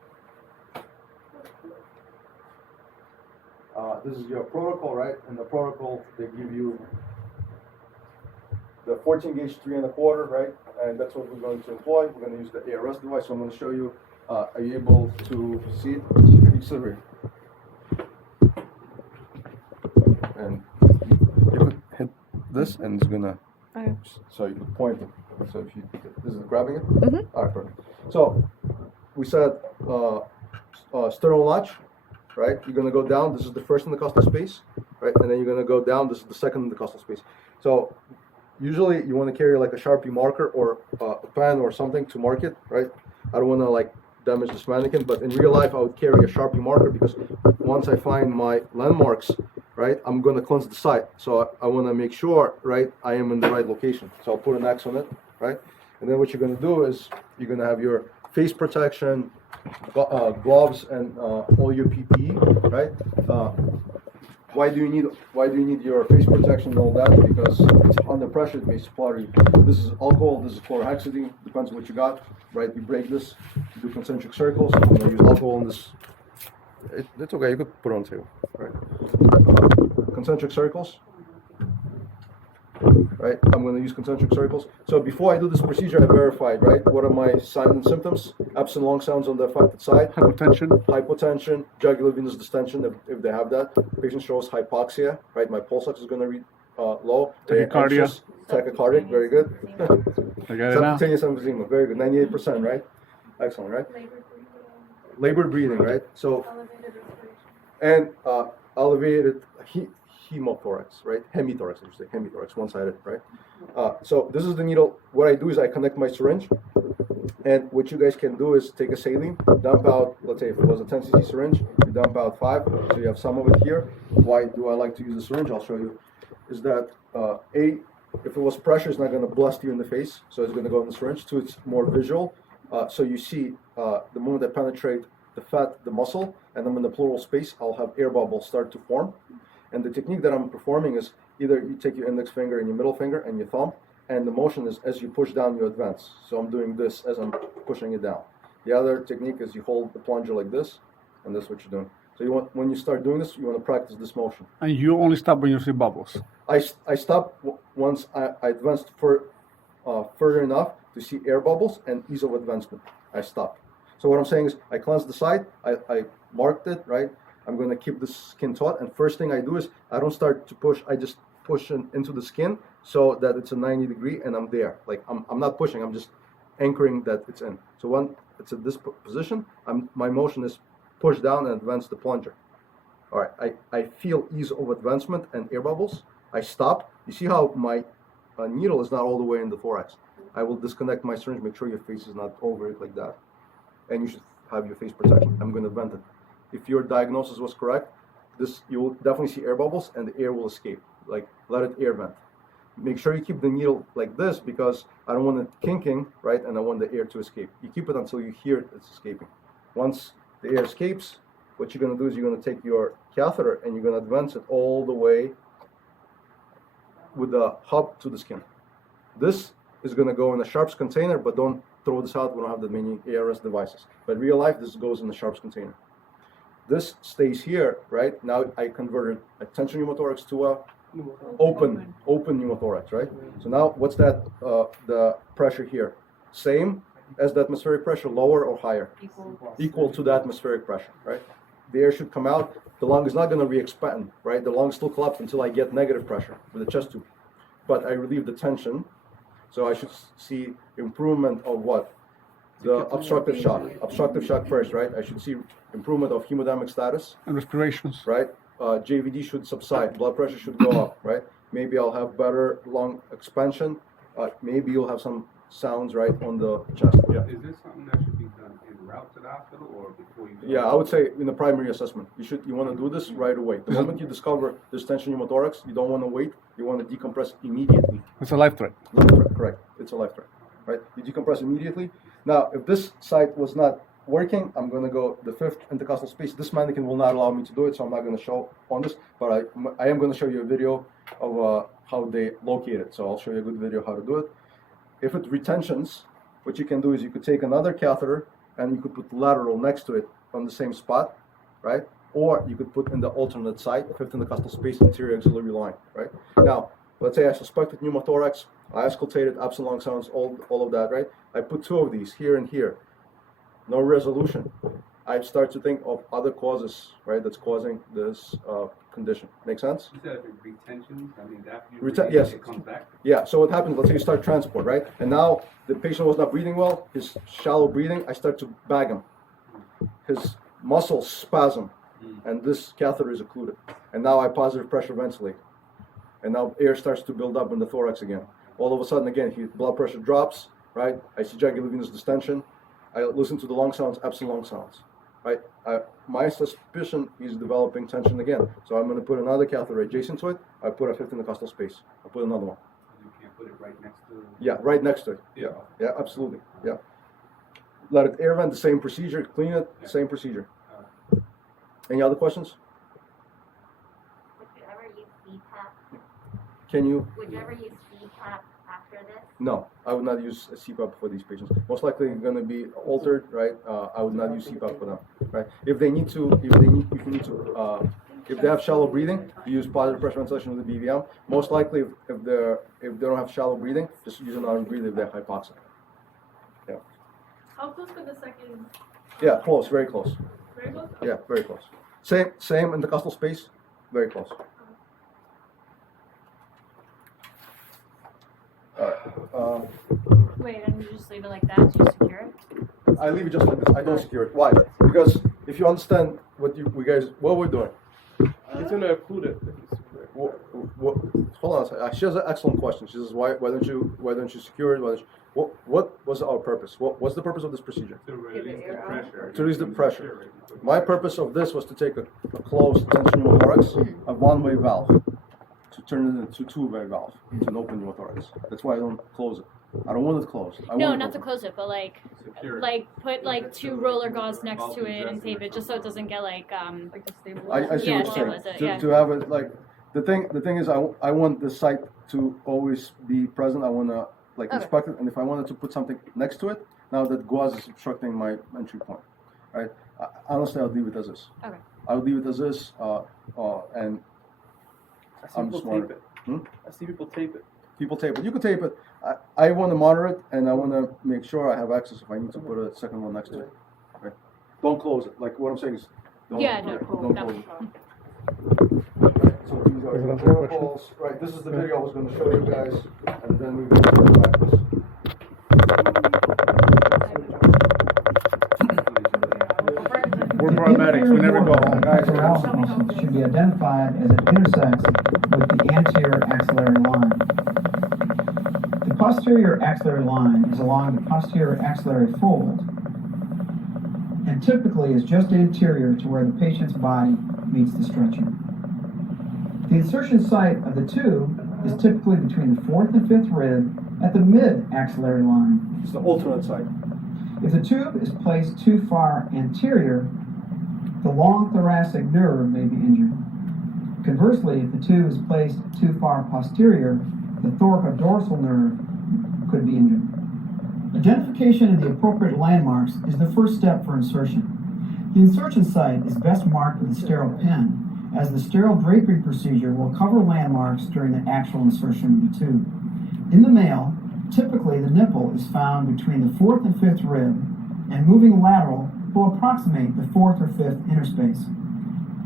This is your protocol, right? In the protocol, they give you the 14 gauge 3 1/4, right? And that's what we're going to employ. We're going to use the ARS device. So I'm going to show you. Are you able to see it? Accelerate. And you could hit this, and it's gonna. So you could point it. So if you, this is grabbing it. Mm-hmm. All right, perfect. So we said sternal notch, right? You're gonna go down. This is the first intercostal space, right? And then you're gonna go down. This is the second intercostal space. So usually you want to carry like a Sharpie marker or a pen or something to mark it, right? I don't want to like damage this mannequin, but in real life I would carry a Sharpie marker because once I find my landmarks, right, I'm going to cleanse the site. So I want to make sure, right, I am in the right location. So I'll put an X on it, right? And then what you're going to do is you're going to have your face protection, gloves, and all your PPE, right? Why do you need your face protection and all that? Because it's under pressure, it may splatter you. This is alcohol, this is chlorhexidine, depends on what you got, right? You break this, you do concentric circles. I'm going to use alcohol in this. It's okay, you could put it on the table, right? Concentric circles. Right, I'm going to use concentric circles. So before I do this procedure, I verified, right, what are my signs and symptoms? Absent lung sounds on the affected side. Hypotension, jugular venous distension, if they have that. Patient shows hypoxia, right, my pulse ox is going to read low. Tachycardia. Tachycardic, very good. I got it now. Subcutaneous emphysema, very good, 98%, right? Excellent, right? Labored breathing, right? So, and elevated hemothorax, right? Hemothorax, I should say, hemothorax, one-sided, right? So this is the needle. What I do is I connect my syringe, and what you guys can do is take a saline, dump out, let's say if it was a 10 cc syringe, you dump out 5, so you have some of it here. Why do I like to use the syringe? I'll show you. Is that if it was pressure, it's not going to blast you in the face, so it's going to go in the syringe. 2, it's more visual, so you see the moment I penetrate the fat, the muscle, and I'm in the pleural space, I'll have air bubbles start to form. And the technique that I'm performing is either you take your index finger and your middle finger and your thumb, and the motion is as you push down, you advance. So I'm doing this as I'm pushing it down. The other technique is you hold the plunger like this, and that's what you're doing. So you want, when you start doing this, you want to practice this motion. And you only stop when you see bubbles. I stop once I advanced further enough to see air bubbles and ease of advancement. I stop. So what I'm saying is I cleanse the site, I marked it, right? I'm going to keep the skin taut, and first thing I do is I don't start to push, I just push into the skin so that it's a 90 degree and I'm there. Like I'm not pushing, I'm just anchoring that it's in. So when it's at this position, my motion is push down and advance the plunger. All right, I feel ease of advancement and air bubbles. I stop. You see how my needle is not all the way in the thorax. I will disconnect my syringe, make sure your face is not over it like that. And you should have your face protection. I'm going to vent it. If your diagnosis was correct, you will definitely see air bubbles and the air will escape. Like, let it air vent. Make sure you keep the needle like this because I don't want it kinking, right? And I want the air to escape. You keep it until you hear it's escaping. Once the air escapes, what you're going to do is you're going to take your catheter and you're going to advance it all the way with the hub to the skin. This is going to go in a sharps container, but don't throw this out. We don't have that many ARS devices. But in real life, this goes in the sharps container. This stays here, right? Now I converted a tension pneumothorax to a open pneumothorax, right? So now what's that, the pressure here? Same as the atmospheric pressure, lower or higher? Equal to the atmospheric pressure, right? The air should come out. The lung is not going to re-expand, right? The lung still collapse until I get negative pressure with the chest tube. But I relieve the tension, so I should see improvement of what? The obstructive shock. Obstructive shock first, right? I should see improvement of hemodynamic status. And respirations. Right? JVD should subside. Blood pressure should go up, right? Maybe I'll have better lung expansion. Maybe you'll have some sounds, right, on the chest. Yeah. Is this something that should be done en route to the hospital or before you go? Yeah, I would say in the primary assessment. You want to do this right away. The moment you discover this tension pneumothorax, you don't want to wait. You want to decompress immediately. It's a life threat. Correct. It's a life threat, right? You decompress immediately. Now, if this site was not working, I'm going to go the 5th intercostal space. This mannequin will not allow me to do it, so I'm not going to show on this, but I am going to show you a video of how they locate it. So I'll show you a good video how to do it. If it retentions, what you can do is you could take another catheter and you could put lateral next to it on the same spot, right? Or you could put in the alternate site, 5th intercostal space, anterior axillary line, right? Now, let's say I suspected pneumothorax, I auscultated, absent lung sounds, all of that, right? I put 2 of these here and here. No resolution. I start to think of other causes, right, that's causing this condition. Make sense? You said if it retention, I mean, after you yes. it comes back? Yeah, so what happens, let's say you start transport, right? And now the patient was not breathing well, his shallow breathing, I start to bag him. His muscles spasm, and this catheter is occluded. And now I positive pressure ventilate. And now air starts to build up in the thorax again. All of a sudden, again, blood pressure drops, right? I see jugular venous distension. I listen to the long sounds, absent long sounds, right? My suspicion is developing tension again. So I'm going to put another catheter adjacent to it. I put a fifth intercostal space. I put another one. You can't put it right next to. Yeah, right next to it. Yeah, absolutely. Yeah. Let it air vent, the same procedure. Clean it, same procedure. Any other questions? Would you ever use CPAP? Can you? Would you ever use CPAP after this? No, I would not use a CPAP for these patients. Most likely going to be altered, right? I would not use CPAP for them, right? If they need to, if they have shallow breathing, you use positive pressure ventilation with the BVM. Most likely, if they don't have shallow breathing, just use an arm breather if they're hypoxic. Yeah. How close could the second? Yeah, close, very close. Very close? Yeah, very close. Same intercostal space, very close. Wait, and you just leave it like that? Do you secure it? I leave it just like this. I don't secure it. Why? Because if you understand what we're doing. It's gonna occlude it. Hold on a second. She has an excellent question. She says, why don't you secure it? What was our purpose? What's the purpose of this procedure? To release the pressure. To release the pressure. My purpose of this was to take a closed tension pneumothorax, a one-way valve, to turn it into a two-way valve, into an open pneumothorax. That's why I don't close it. I don't want it closed. No, not to close it, but put like 2 roller gauze next to it and tape it, just so it doesn't get like Like the stable. I see Yeah, what you're stabilize it, saying. yeah. To have it like the thing is I want the site to always be present. I want to inspect it, and if I wanted to put something next to it, now that gauze is obstructing my entry point, right? Honestly, I'll leave it as is. Okay. I'll leave it as is, and I see I'm people smart. tape it. I see people tape it. People tape it. You can tape it. I want to monitor it, and I want to make sure I have access if I need to put a second one next to it. Okay. Don't close it. Like what I'm saying is, don't, don't close it. So these are the protocols. Right. This is the video I was going to show you guys, and then we're going to do the practice. We're paramedics. We never go home. Thoracic muscles should be identified as it intersects with the anterior axillary line. The posterior axillary line is along the posterior axillary fold and typically is just anterior to where the patient's body meets the stretcher. The insertion site of the tube is typically between the 4th and 5th rib at the mid-axillary line. It's the alternate side. If the tube is placed too far anterior, the long thoracic nerve may be injured. Conversely, if the tube is placed too far posterior, the thoracodorsal nerve could be injured. Identification of the appropriate landmarks is the first step for insertion. The insertion site is best marked with a sterile pen, as the sterile drapery procedure will cover landmarks during the actual insertion of the tube. In the male, typically the nipple is found between the 4th and 5th rib, and moving lateral will approximate the 4th or 5th interspace.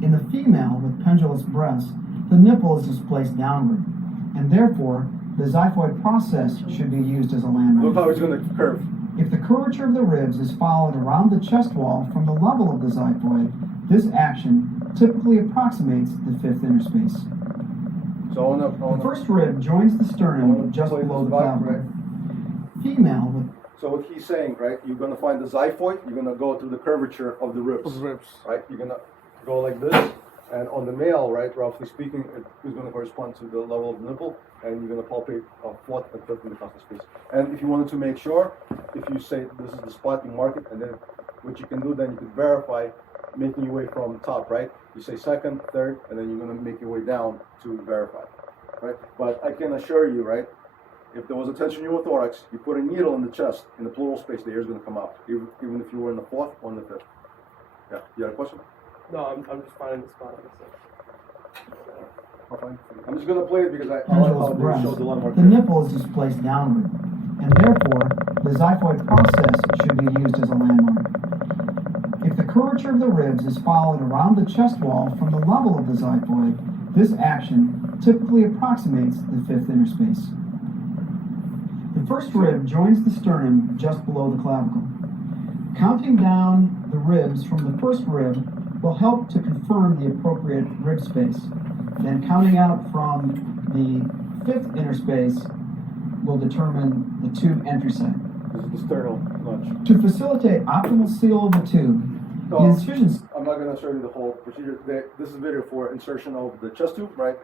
In the female with pendulous breasts, the nipple is displaced downward, and therefore the xiphoid process should be used as a landmark. Look how it's going to curve. If the curvature of the ribs is followed around the chest wall from the level of the xiphoid, this action typically approximates the 5th interspace. So The first rib joins the sternum just below the clavicle. Female with So what he's saying, right? You're going to find the xiphoid. You're going to go through the curvature of the ribs. Right? You're going to go like this, and on the male, right? Roughly speaking, it is going to correspond to the level of the nipple, and you're going to palpate a 4th and 5th intercostal space. And if you wanted to make sure, if you say this is the spot, you mark it, and then what you can do, then you can verify, making your way from the top, right? You say 2nd, 3rd, and then you're going to make your way down to verify, right? But I can assure you, right? If there was a tension pneumothorax, you put a needle in the chest, in the pleural space, the air is going to come out, even if you were in the 4th or in the 5th. Yeah, you had a question? No, I'm just finding the spot. I'm just going to play it because I pendulous like how breast. they show the landmark. The nipple is displaced downward, and therefore the xiphoid process should be used as a landmark. If the curvature of the ribs is followed around the chest wall from the level of the xiphoid, this action typically approximates the 5th interspace. The first rib joins the sternum just below the clavicle. Counting down the ribs from the first rib will help to confirm the appropriate rib space. Then counting out from the 5th interspace will determine the tube entry site. This is the sternal notch. To facilitate optimal seal of the tube, the incisions. I'm not going to show you the whole procedure. This is a video for insertion of the chest tube, right?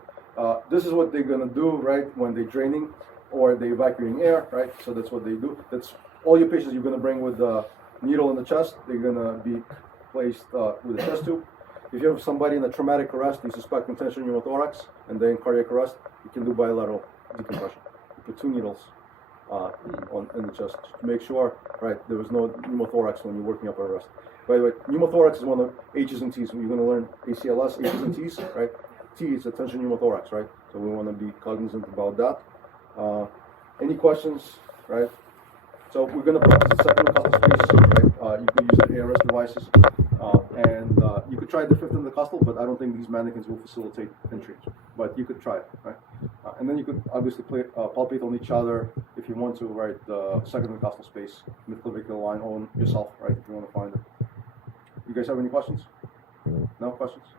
This is what they're going to do, right, when they're draining or they're evacuating air, right? So that's what they do. That's all your patients you're going to bring with the needle in the chest. They're going to be placed with a chest tube. If you have somebody in a traumatic arrest, you suspect tension pneumothorax, and they're in cardiac arrest, you can do bilateral decompression. You put 2 needles in the chest to make sure, right, there was no pneumothorax when you're working up an arrest. By the way, pneumothorax is one of H's and T's. You're going to learn ACLS, H's and T's, right? T is tension pneumothorax, right? So we want to be cognizant about that. Any questions, right? So we're going to put this second intercostal space, right? You can use the ARS devices, and you could try the fifth intercostal, but I don't think these mannequins will facilitate entry. But you could try it, right? And then you could obviously palpate on each other if you want to, right? The second intercostal space, midclavicular line on yourself, right? If you want to find it. You guys have any questions? No questions?